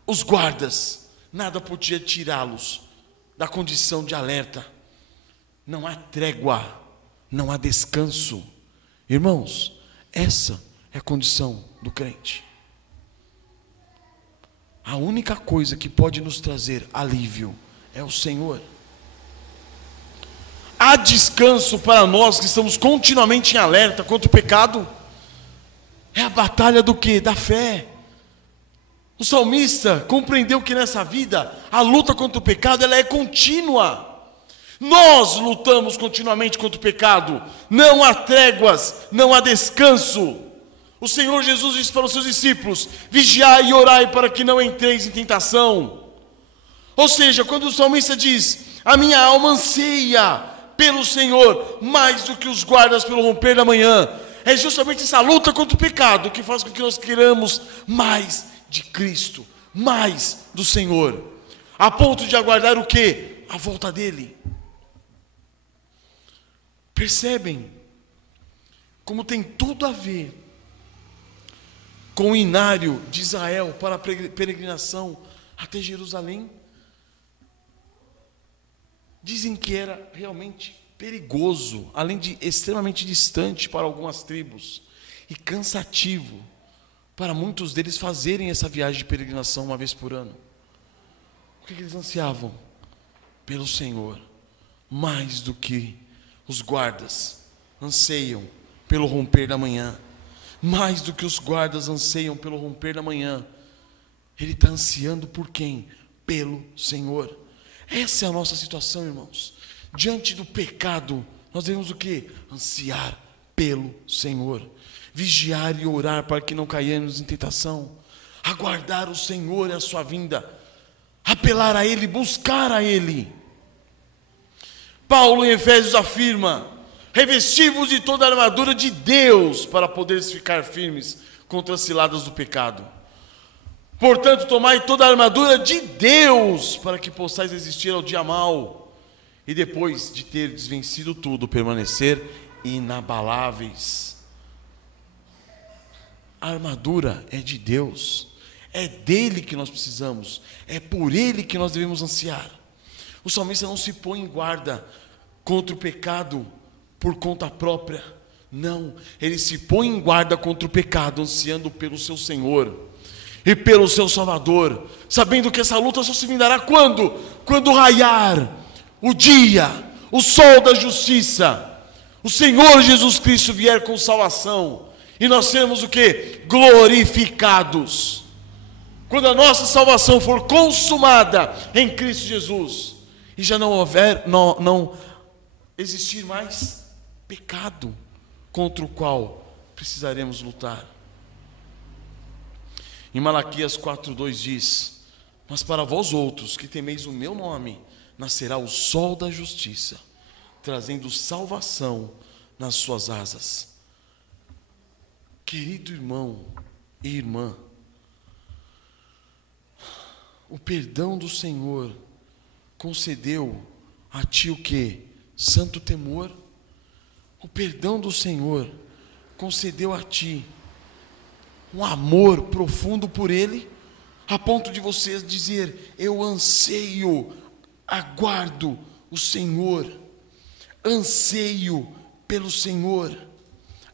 os guardas, nada podia tirá-los da condição de alerta. Não há trégua, não há descanso. Irmãos, essa é a condição do crente. A única coisa que pode nos trazer alívio é o Senhor. Há descanso para nós que estamos continuamente em alerta contra o pecado. É a batalha do quê? Da fé. O salmista compreendeu que nessa vida a luta contra o pecado ela é contínua. Nós lutamos continuamente contra o pecado. Não há tréguas, não há descanso. O Senhor Jesus disse para os seus discípulos: vigiai e orai para que não entreis em tentação. Ou seja, quando o salmista diz: a minha alma anseia pelo Senhor mais do que os guardas pelo romper da manhã, é justamente essa luta contra o pecado que faz com que nós queiramos mais de Cristo, mais do Senhor, a ponto de aguardar o quê? A volta dele. Percebem como tem tudo a ver com o inário de Israel para a peregrinação até Jerusalém? Dizem que era realmente perigoso, além de extremamente distante para algumas tribos, e cansativo para muitos deles fazerem essa viagem de peregrinação uma vez por ano. O que eles ansiavam? Pelo Senhor, mais do que os guardas anseiam pelo romper da manhã. Mais do que os guardas anseiam pelo romper da manhã, ele está ansiando por quem? Pelo Senhor. Essa é a nossa situação, irmãos. Diante do pecado, nós devemos o quê? Ansiar pelo Senhor. Vigiar e orar para que não caiamos em tentação. Aguardar o Senhor e a sua vinda. Apelar a Ele, buscar a Ele. Paulo em Efésios afirma: revesti-vos de toda a armadura de Deus para poderes ficar firmes contra as ciladas do pecado. Portanto, tomai toda a armadura de Deus para que possais resistir ao dia mau e depois de ter desvencido tudo, permanecer inabaláveis. A armadura é de Deus, é dele que nós precisamos, é por ele que nós devemos ansiar. O salmista não se põe em guarda contra o pecado por conta própria, não, ele se põe em guarda contra o pecado, ansiando pelo seu Senhor e pelo seu Salvador, sabendo que essa luta só se vindará quando? Quando raiar o dia, o sol da justiça, o Senhor Jesus Cristo vier com salvação, e nós sermos o quê? Glorificados. Quando a nossa salvação for consumada em Cristo Jesus, e já não existir mais pecado contra o qual precisaremos lutar. Em Malaquias 4:2 diz: mas para vós outros que temeis o meu nome, nascerá o sol da justiça, trazendo salvação nas suas asas. Querido irmão e irmã, o perdão do Senhor concedeu a ti o quê? Santo temor. O perdão do Senhor concedeu a ti um amor profundo por Ele, a ponto de você dizer: eu anseio, aguardo o Senhor, anseio pelo Senhor,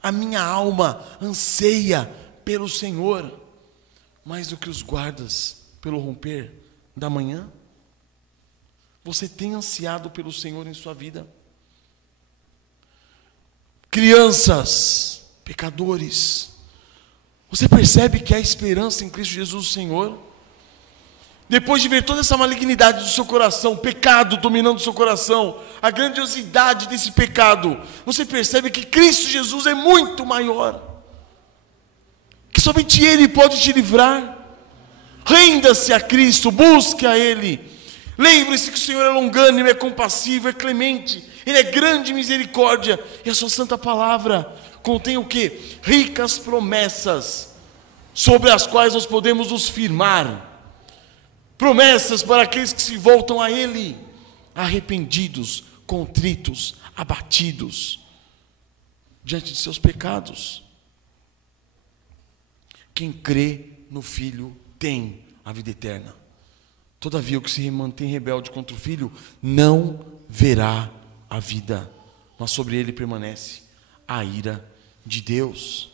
a minha alma anseia pelo Senhor, mais do que os guardas pelo romper da manhã. Você tem ansiado pelo Senhor em sua vida? Crianças, pecadores, você percebe que há esperança em Cristo Jesus o Senhor? Depois de ver toda essa malignidade do seu coração, pecado dominando o seu coração, a grandiosidade desse pecado, você percebe que Cristo Jesus é muito maior, que somente Ele pode te livrar. Renda-se a Cristo, busque a Ele. Lembre-se que o Senhor é longânimo, é compassivo, é clemente, Ele é grande em misericórdia, e a sua santa palavra contém o quê? Ricas promessas, sobre as quais nós podemos nos firmar. Promessas para aqueles que se voltam a Ele, arrependidos, contritos, abatidos, diante de seus pecados. Quem crê no Filho tem a vida eterna. Todavia, o que se mantém rebelde contra o Filho não verá a vida, mas sobre ele permanece a ira de Deus.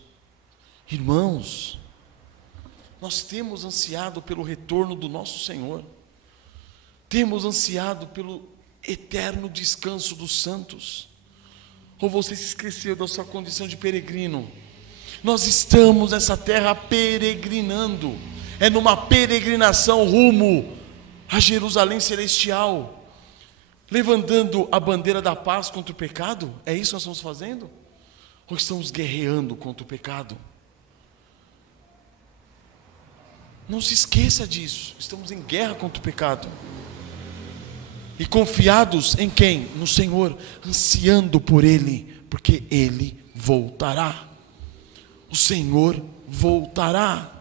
Irmãos, nós temos ansiado pelo retorno do nosso Senhor, temos ansiado pelo eterno descanso dos santos, ou você se esqueceu da sua condição de peregrino? Nós estamos nessa terra peregrinando, é numa peregrinação rumo a Jerusalém celestial, levantando a bandeira da paz contra o pecado. É isso que nós estamos fazendo? Ou estamos guerreando contra o pecado? Não se esqueça disso, estamos em guerra contra o pecado, e confiados em quem? No Senhor, ansiando por Ele, porque Ele voltará. O Senhor voltará.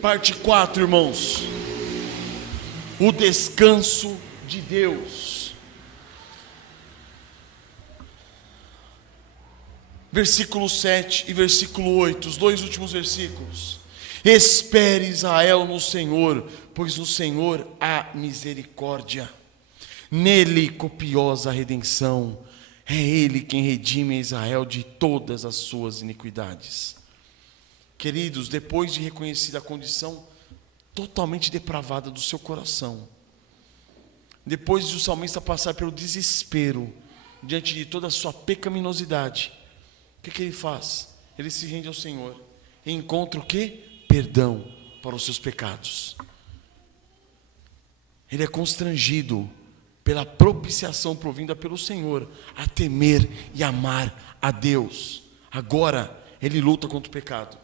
Parte 4, irmãos. O descanso de Deus. Versículo 7 e versículo 8, os dois últimos versículos. Espere Israel no Senhor, pois no Senhor há misericórdia, nele copiosa redenção. É Ele quem redime Israel de todas as suas iniquidades. Queridos, depois de reconhecer a condição totalmente depravada do seu coração, depois de o salmista passar pelo desespero diante de toda a sua pecaminosidade, o que ele faz? Ele se rende ao Senhor e encontra o quê? Perdão para os seus pecados. Ele é constrangido pela propiciação provinda pelo Senhor a temer e amar a Deus. Agora ele luta contra o pecado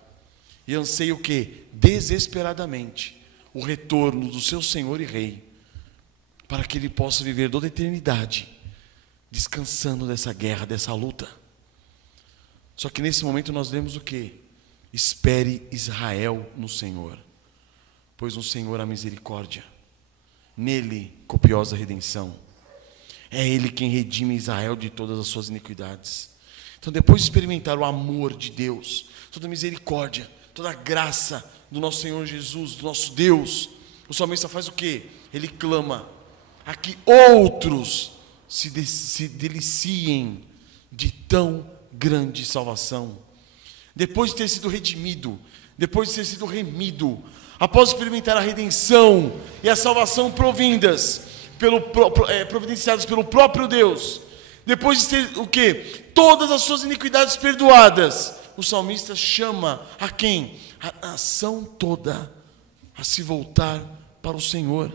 e anseia o quê? Desesperadamente o retorno do seu Senhor e Rei, para que ele possa viver toda a eternidade descansando dessa guerra, dessa luta. Só que nesse momento nós vemos o quê? Espere Israel no Senhor, pois no Senhor há misericórdia, nele copiosa redenção. É Ele quem redime Israel de todas as suas iniquidades. Então, depois de experimentar o amor de Deus, toda a misericórdia, toda a graça do nosso Senhor Jesus, do nosso Deus, o salmista faz o quê? Ele clama a que outros se deliciem de tão grande salvação. Depois de ter sido redimido, depois de ter sido remido, após experimentar a redenção e a salvação providenciadas pelo próprio Deus, depois de ter o quê? Todas as suas iniquidades perdoadas, o salmista chama a quem? A nação toda a se voltar para o Senhor.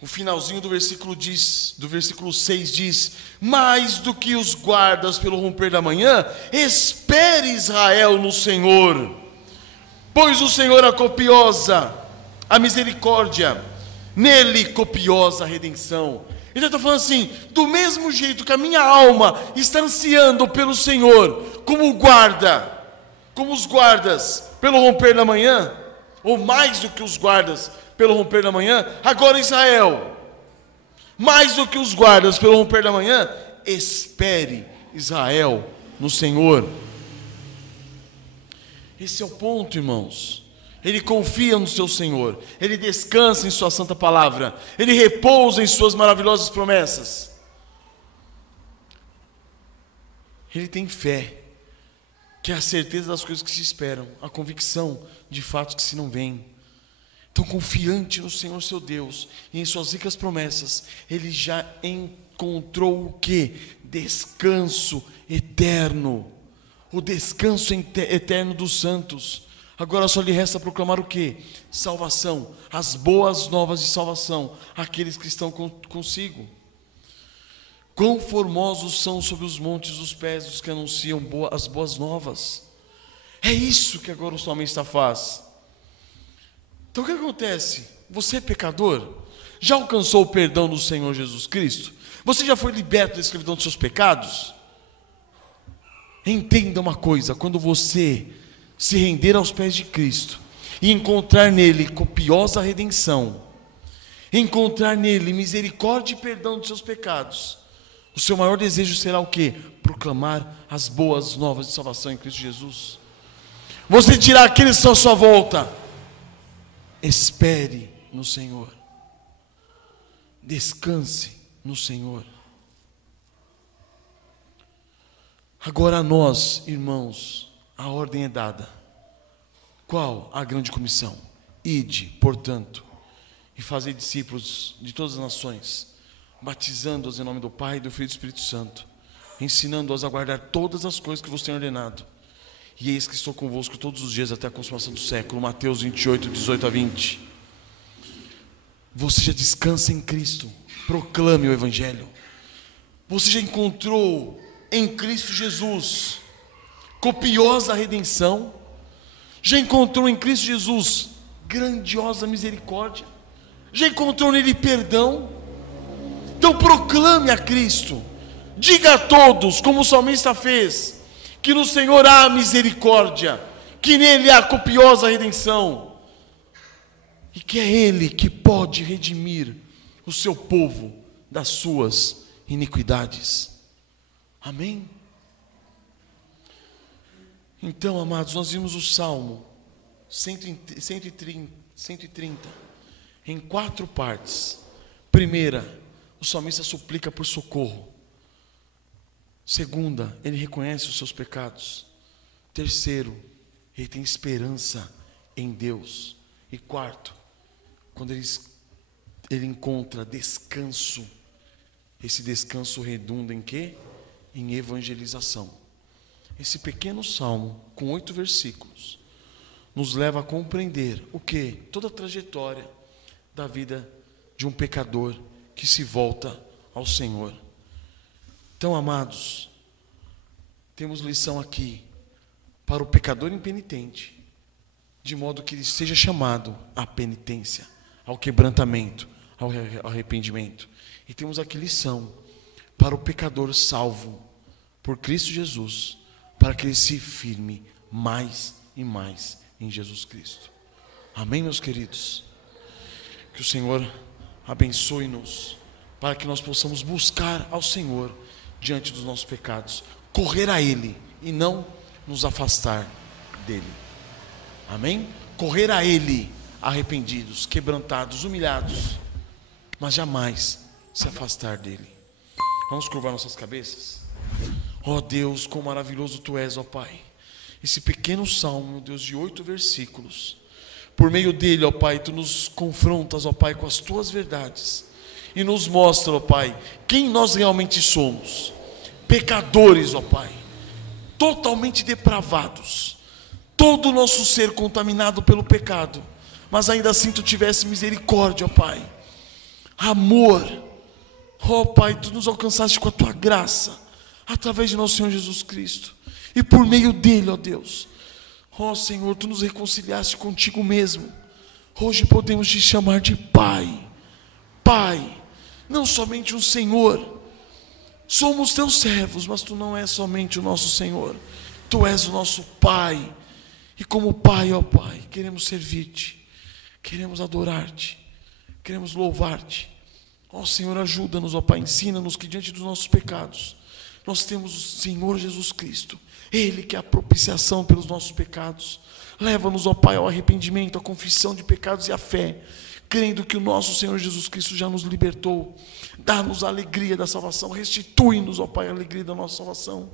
O finalzinho do versículo 6 diz: mais do que os guardas pelo romper da manhã, espere Israel no Senhor, pois o Senhor é copiosa a misericórdia, nele copiosa a redenção. Ele está falando assim: do mesmo jeito que a minha alma está ansiando pelo Senhor, como guarda, como os guardas pelo romper da manhã, ou mais do que os guardas pelo romper da manhã, agora Israel, mais do que os guardas pelo romper da manhã, espere Israel no Senhor. Esse é o ponto, irmãos. Ele confia no seu Senhor, ele descansa em sua santa palavra, ele repousa em suas maravilhosas promessas. Ele tem fé, que é a certeza das coisas que se esperam, a convicção de fatos que se não veem. Então, confiante no Senhor seu Deus e em suas ricas promessas, ele já encontrou o quê? Descanso eterno, o descanso eterno dos santos. Agora só lhe resta proclamar o quê? Salvação, as boas novas de salvação, àqueles que estão consigo. Quão formosos são sobre os montes os pés dos que anunciam as boas novas. É isso que agora o salmista faz. Então o que acontece? Você é pecador? Já alcançou o perdão do Senhor Jesus Cristo? Você já foi liberto da escravidão dos seus pecados? Entenda uma coisa: quando você se render aos pés de Cristo e encontrar nele copiosa redenção, encontrar nele misericórdia e perdão dos seus pecados, o seu maior desejo será o quê? Proclamar as boas novas de salvação em Cristo Jesus. Você dirá àqueles que estão à sua volta: espere no Senhor, descanse no Senhor. Agora a nós, irmãos, a ordem é dada. Qual? A grande comissão: ide, portanto, e fazei discípulos de todas as nações, batizando-os em nome do Pai, do Filho e do Espírito Santo, ensinando-os a guardar todas as coisas que vos tenho ordenado. E eis que estou convosco todos os dias até a consumação do século. Mateus 28, 18 a 20. Você já descansa em Cristo. Proclame o Evangelho. Você já encontrou em Cristo Jesus copiosa redenção. Já encontrou em Cristo Jesus grandiosa misericórdia. Já encontrou nele perdão. Então proclame a Cristo. Diga a todos, como o salmista fez, que no Senhor há misericórdia, que nele há copiosa redenção, e que é Ele que pode redimir o seu povo das suas iniquidades. Amém? Então, amados, nós vimos o Salmo 130 em 4 partes. Primeira, o salmista suplica por socorro. Segunda, ele reconhece os seus pecados. Terceiro, ele tem esperança em Deus. E quarto, quando ele encontra descanso, esse descanso redunda em quê? Em evangelização. Esse pequeno salmo, com 8 versículos, nos leva a compreender o quê? Toda a trajetória da vida de um pecador que se volta ao Senhor. Então, amados, temos lição aqui para o pecador impenitente, de modo que ele seja chamado à penitência, ao quebrantamento, ao arrependimento. E temos aqui lição para o pecador salvo por Cristo Jesus, para que ele se firme mais e mais em Jesus Cristo. Amém, meus queridos? Que o Senhor abençoe-nos, para que nós possamos buscar ao Senhor diante dos nossos pecados, correr a Ele e não nos afastar dEle. Amém? Correr a Ele arrependidos, quebrantados, humilhados, mas jamais se afastar dEle. Vamos curvar nossas cabeças? Ó Deus, quão maravilhoso Tu és, ó Pai. Esse pequeno salmo, meu Deus, de 8 versículos, por meio dele, ó Pai, Tu nos confrontas, ó Pai, com as Tuas verdades e nos mostra, ó Pai, quem nós realmente somos. Pecadores, ó Pai, totalmente depravados, todo o nosso ser contaminado pelo pecado, mas ainda assim Tu tivesse misericórdia, ó Pai, amor, ó Pai, Tu nos alcançaste com a Tua graça, através de nosso Senhor Jesus Cristo, e por meio dele, ó Deus, ó Senhor, Tu nos reconciliaste contigo mesmo. Hoje podemos Te chamar de Pai, Pai, não somente um Senhor. Somos Teus servos, mas Tu não és somente o nosso Senhor, Tu és o nosso Pai. E como Pai, ó Pai, queremos servir-te, queremos adorar-te, queremos louvar-te. Ó Senhor, ajuda-nos, ó Pai, ensina-nos que diante dos nossos pecados, nós temos o Senhor Jesus Cristo, Ele que é a propiciação pelos nossos pecados. Leva-nos, ó Pai, ao arrependimento, à confissão de pecados e à fé, crendo que o nosso Senhor Jesus Cristo já nos libertou. Dá-nos a alegria da salvação, restitui-nos, ó Pai, a alegria da nossa salvação,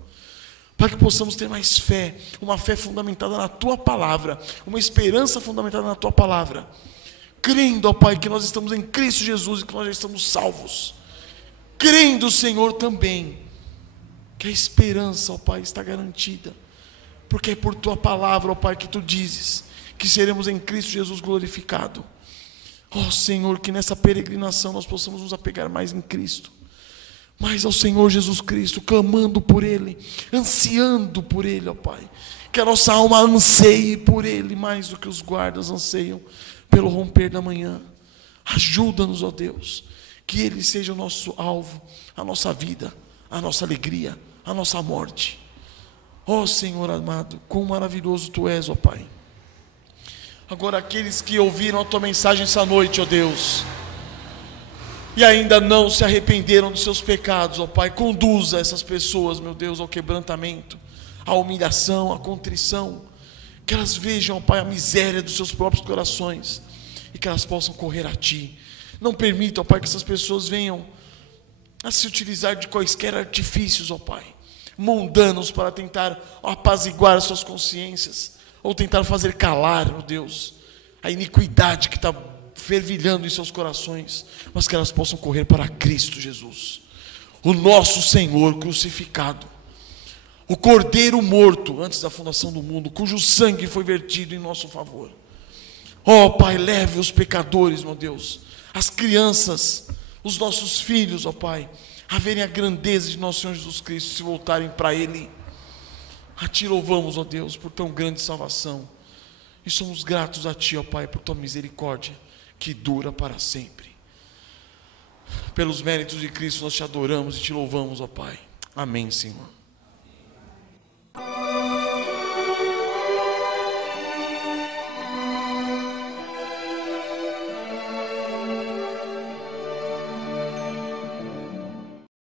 para que possamos ter mais fé, uma fé fundamentada na Tua Palavra, uma esperança fundamentada na Tua Palavra, crendo, ó Pai, que nós estamos em Cristo Jesus e que nós já estamos salvos, crendo, Senhor, também, que a esperança, ó Pai, está garantida, porque é por Tua Palavra, ó Pai, que Tu dizes que seremos em Cristo Jesus glorificado. Ó Senhor, que nessa peregrinação nós possamos nos apegar mais em Cristo, mais ao Senhor Jesus Cristo, clamando por Ele, ansiando por Ele, ó Pai, que a nossa alma anseie por Ele, mais do que os guardas anseiam pelo romper da manhã. Ajuda-nos, ó Deus, que Ele seja o nosso alvo, a nossa vida, a nossa alegria, a nossa morte. Ó Senhor amado, quão maravilhoso Tu és, ó Pai. Agora aqueles que ouviram a Tua mensagem essa noite, ó Deus, e ainda não se arrependeram dos seus pecados, ó Pai, conduza essas pessoas, meu Deus, ao quebrantamento, à humilhação, à contrição, que elas vejam, ó Pai, a miséria dos seus próprios corações, e que elas possam correr a Ti. Não permita, ó Pai, que essas pessoas venham a se utilizar de quaisquer artifícios, ó Pai, mundanos, para tentar apaziguar as suas consciências, ou tentar fazer calar, ó Deus, a iniquidade que está fervilhando em seus corações, mas que elas possam correr para Cristo Jesus, o nosso Senhor crucificado, o Cordeiro morto antes da fundação do mundo, cujo sangue foi vertido em nosso favor. Ó Pai, leve os pecadores, meu Deus, as crianças, os nossos filhos, ó Pai, a verem a grandeza de nosso Senhor Jesus Cristo, se voltarem para Ele. A Ti louvamos, ó Deus, por tão grande salvação, e somos gratos a Ti, ó Pai, por Tua misericórdia, que dura para sempre. Pelos méritos de Cristo nós Te adoramos e Te louvamos, ó Pai. Amém, Senhor.